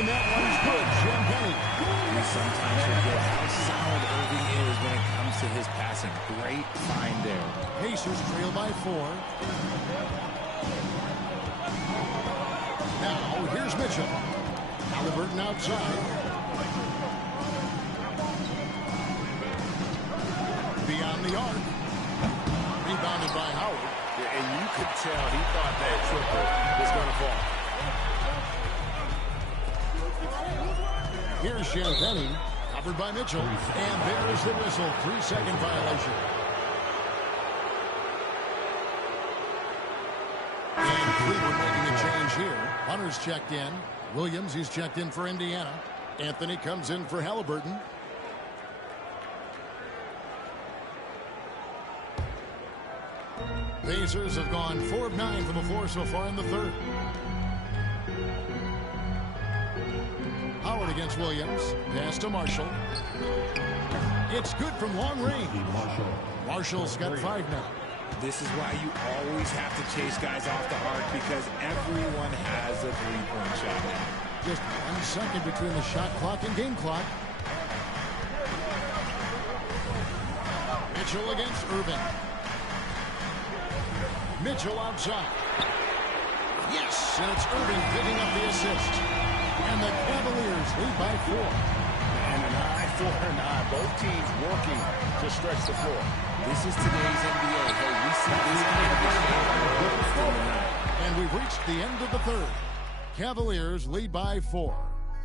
And that one's good. Champagne. We sometimes forget how solid Irving is when it comes to his passing. Great find there. Pacers trail by 4. Now, here's Mitchell. Halliburton outside. Beyond the arc. Rebounded by Howard. Yeah, and you could tell he thought that triple was going to fall. Here's Champagne, covered by Mitchell, and there's the whistle. 3-second violation. And Cleveland making a change here. Hunter's checked in. Williams, he's checked in for Indiana. Anthony comes in for Halliburton. Pacers have gone 4 of 9 from the floor so far in the third. Howard against Williams. Pass to Marshall. It's good from long range. Marshall's got 5 now. This is why you always have to chase guys off the arc, because everyone has a three-point shot now. Just 1 second between the shot clock and game clock. Mitchell against Irving. Mitchell outside. Yes, and it's Irving picking up the assist. And the Cavaliers lead by 4. And an eye for an eye. Both teams working to stretch the floor. This is today's NBA. Hey, we see this kind of game. And we've reached the end of the third. Cavaliers lead by 4.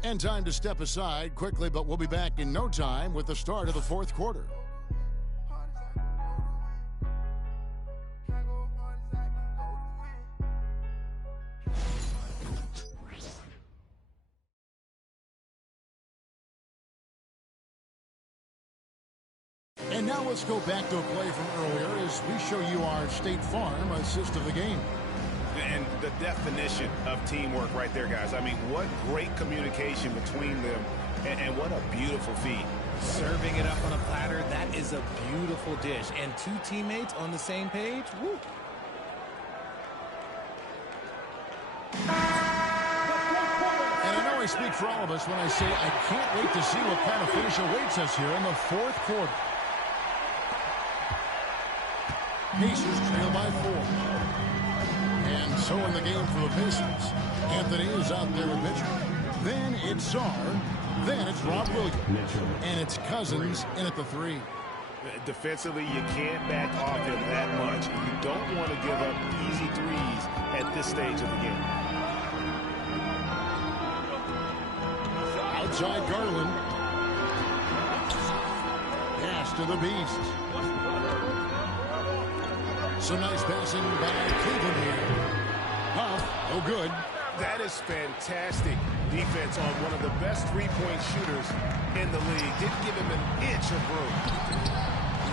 And time to step aside quickly, but we'll be back in no time with the start of the fourth quarter. And now let's go back to a play from earlier as we show you our State Farm assist of the game. And the definition of teamwork right there, guys. I mean, what great communication between them, and what a beautiful feed. Serving it up on a platter, that is a beautiful dish. And 2 teammates on the same page, woo. And I know I speak for all of us when I say I can't wait to see what kind of finish awaits us here in the fourth quarter. Pacers trail by 4. And so in the game for the Pacers. Anthony is out there with Mitchell. Then it's Sarr. Then it's Rob Williams. And it's Cousins in at the 3. Defensively, you can't back off him that much. You don't want to give up easy threes at this stage of the game. Outside Garland. Pass to the Beast. Some nice passing by Cleveland here. Huff, no good. That is fantastic defense on one of the best three-point shooters in the league. Didn't give him an inch of room.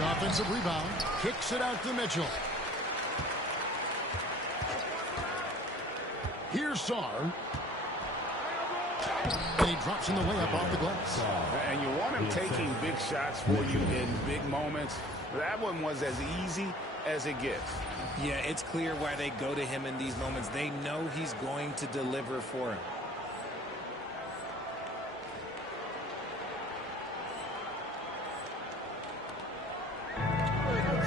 The offensive rebound. Kicks it out to Mitchell. Here's Sarr. And he drops in the layup off the glass. And you want him taking big shots for you in big moments. That one was as easy as it gets. Yeah, it's clear why they go to him in these moments. They know he's going to deliver for him.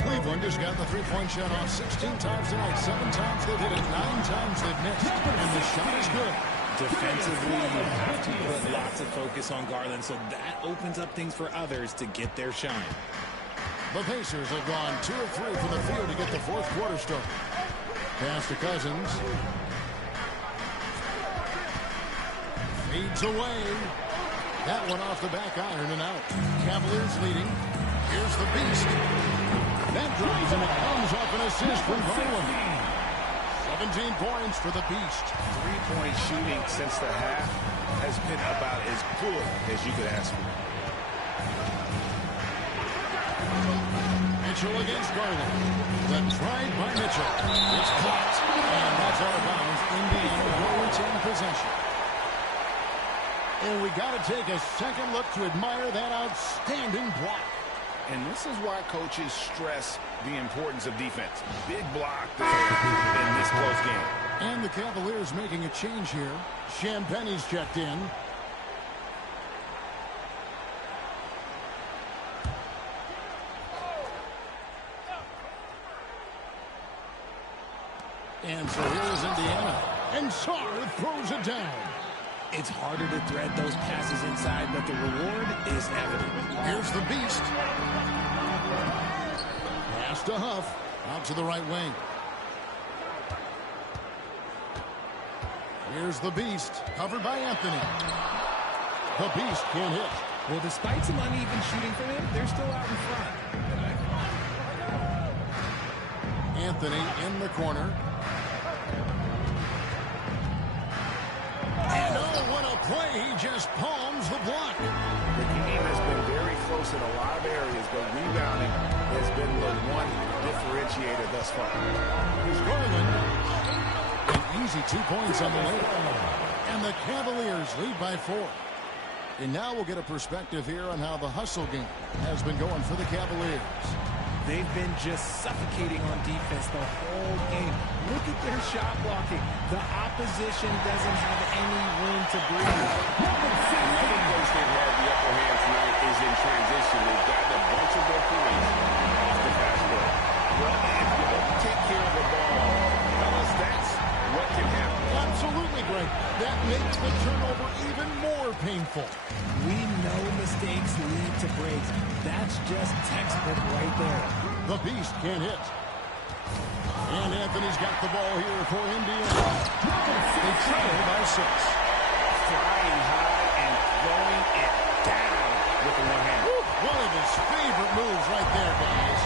Cleveland has gotten the three-point shot off 16 times tonight. 7 times they've hit it, 9 times they've missed. And the shot is good. Defensively, you have to put lots of focus on Garland, so that opens up things for others to get their shine. The Pacers have gone 2 of 3 from the field to get the fourth quarter started. Pass to Cousins. Fades away. That one off the back iron and out. Cavaliers leading. Here's the Beast. That drives and it comes off an assist from Garland. 17 points for the Beast. 3-point shooting since the half has been about as good as you could ask for. Mitchell against Garland. The drive by Mitchell. It's caught. And that's out of bounds. Indiana will retain possession. And we got to take a second look to admire that outstanding block. And this is why coaches stress the importance of defense. Big block there in this close game. And the Cavaliers making a change here. Champagne's checked in. And so here's Indiana. And Sarr throws it down. It's harder to thread those passes inside, but the reward is evident. Here's the Beast. Pass to Huff. Out to the right wing. Here's the Beast. Covered by Anthony. The Beast can't hit. Well, despite some uneven shooting for them, they're still out in front. Anthony in the corner. And oh, what a play. He just palms the block. The game has been very close in a lot of areas, but rebounding has been the one differentiator thus far. Here's Garland. An easy 2 points on the layup. And the Cavaliers lead by 4. And now we'll get a perspective here on how the hustle game has been going for the Cavaliers. They've been just suffocating on defense the whole game. Look at their shot blocking. The opposition doesn't have any room to breathe. Another place they've had the upper hand tonight is in transition. They've gotten a bunch of their points off the fast break. Well, if you don't take care of the ball, fellas, that's what can happen. Absolutely, Greg. That makes the turnover even more painful. We know mistakes lead to breaks. That's just textbook right there. The Beast can't hit. And Anthony's got the ball here for Indiana. They trail by 6. Flying high and throwing it down with the one hand. One of his favorite moves right there, guys.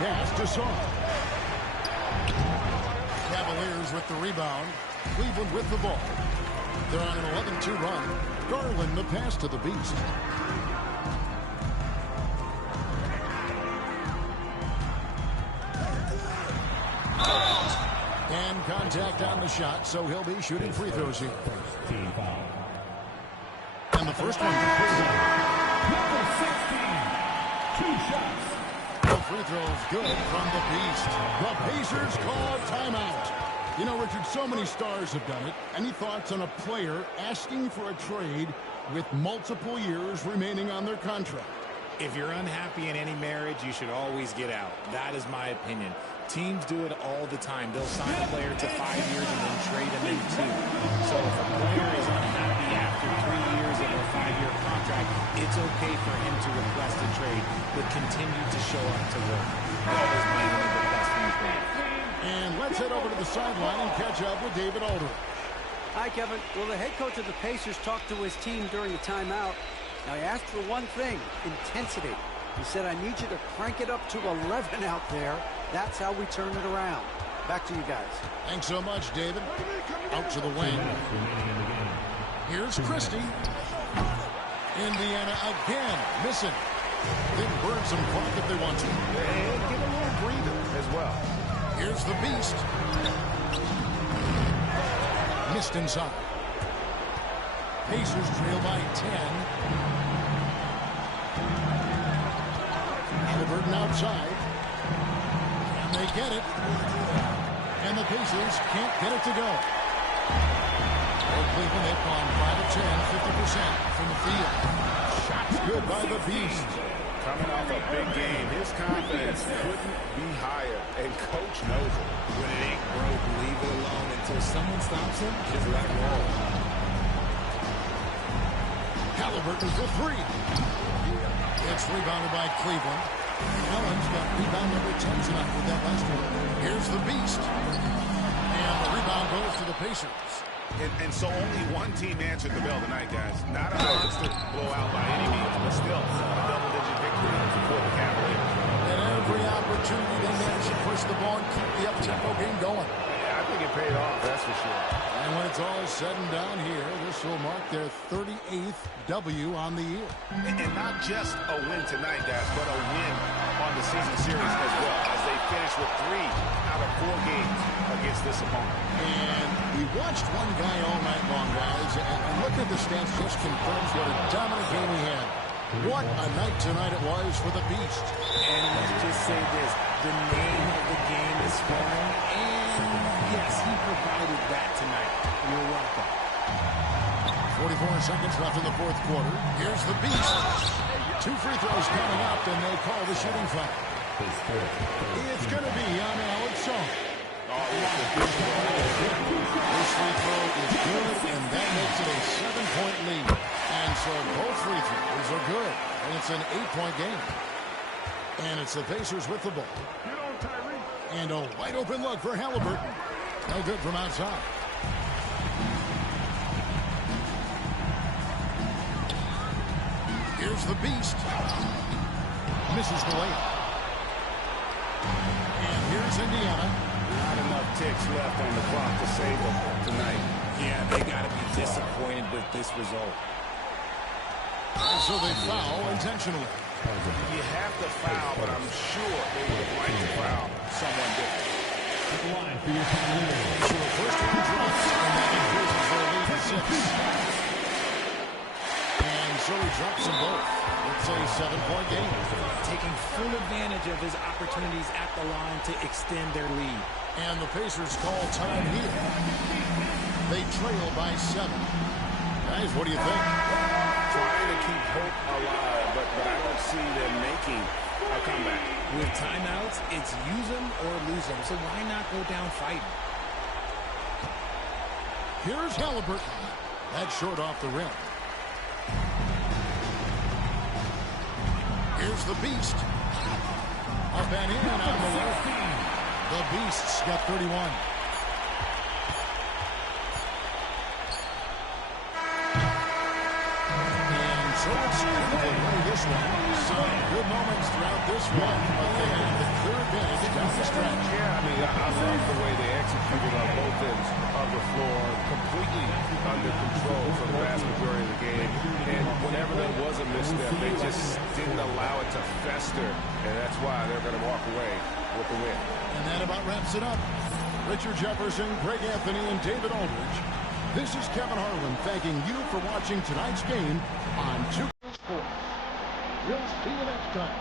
Pass to Sarr. Cavaliers with the rebound. Cleveland with the ball. They're on an 11-2 run. Garland the pass to the Beast. And contact on the shot, so he'll be shooting free throws here. And the first one. Number 16, 2 shots. The free throws good from the Beast. The Pacers call a timeout. You know, Richard, so many stars have done it. Any thoughts on a player asking for a trade with multiple years remaining on their contract? If you're unhappy in any marriage, you should always get out. That is my opinion. Teams do it all the time. They'll sign a player to 5 years and then trade him in 2. So if a player is unhappy after 3 years of a 5-year contract, it's okay for him to request a trade, but continue to show up to work. That is my only request from the player. And let's head over to the sideline and catch up with David Aldridge. Hi, Kevin. Well, the head coach of the Pacers talked to his team during the timeout. Now, he asked for one thing, intensity. He said, I need you to crank it up to 11 out there. That's how we turn it around. Back to you guys. Thanks so much, David. Out to the wing. Here's Christie. Indiana again missing. They can burn some clock if they want to. And get a little breather as well. Here's the Beast. Missed inside. Pacers trail by 10. Halliburton outside. And they get it. And the Pacers can't get it to go. Cleveland, they've gone 5 of 10, 50% from the field. Shots good by the Beast. Coming off a big game, his confidence couldn't be higher, and Coach knows it. When it ain't broke, leave it alone until someone stops him. Just let it roll. Halliburton for three. It's rebounded by Cleveland. Allen's got rebound number 10 tonight with that last one. Here's the Beast. And the rebound goes to the Pacers. And so only one team answered the bell tonight, guys. Not a monster blowout by any means, but still a double-digit victory for the Cavaliers. And every opportunity they managed to push the ball and keep the up-tempo game going. Yeah, I think it paid off, that's for sure. And when it's all said and done here, this will mark their 38th W on the year. And not just a win tonight, guys, but a win on the season series as well, as they finish with 3 out of 4 games against this opponent. And we watched one guy all night long, guys, and looking at the stats just confirms what a dominant game he had. What a night tonight it was for the Beast. And let's just say this, the name of the game is scoring, and yes, he provided that tonight. You're welcome. 44 seconds left in the fourth quarter. Here's the Beast. 2 free throws coming up, and they call the shooting foul. It's going to be on Alex Song. This free throw is good, and that makes it a 7-point lead. And so both free throws are good, and it's an 8-point game. And it's the Pacers with the ball. And a wide open look for Halliburton. No good from outside. Here's the Beast. Misses the layup. And here's Indiana. Not enough ticks left on the clock to save them tonight. Yeah, they got to be disappointed with this result. And so they foul intentionally. You have to foul, but I'm sure they would like to foul someone different. So the first one drops, and that increases their lead to 6. And so he drops them both. It's a 7-point game. Taking full advantage of his opportunities at the line to extend their lead. And the Pacers call time here. They trail by 7. Guys, what do you think? Trying to keep hope alive, but I don't see them making a comeback. With timeouts, it's use them or lose them, so why not go down fighting? Here's Halliburton. That's short off the rim. Here's the Beast. Up and in on the left. The Beast's got 31. And so it's Cleveland winning this one. Some good moments throughout this one, but they have the clear advantage down the stretch. Yeah, I mean, I love the way they executed on both ends of the floor, completely under control for the vast majority of the game. And whenever there was a misstep, they just didn't allow it to fester, and that's why they're going to walk away with the win. And that about wraps it up. Richard Jefferson, Greg Anthony, and David Aldridge. This is Kevin Harlan thanking you for watching tonight's game on 2 Sports. We'll see you next time.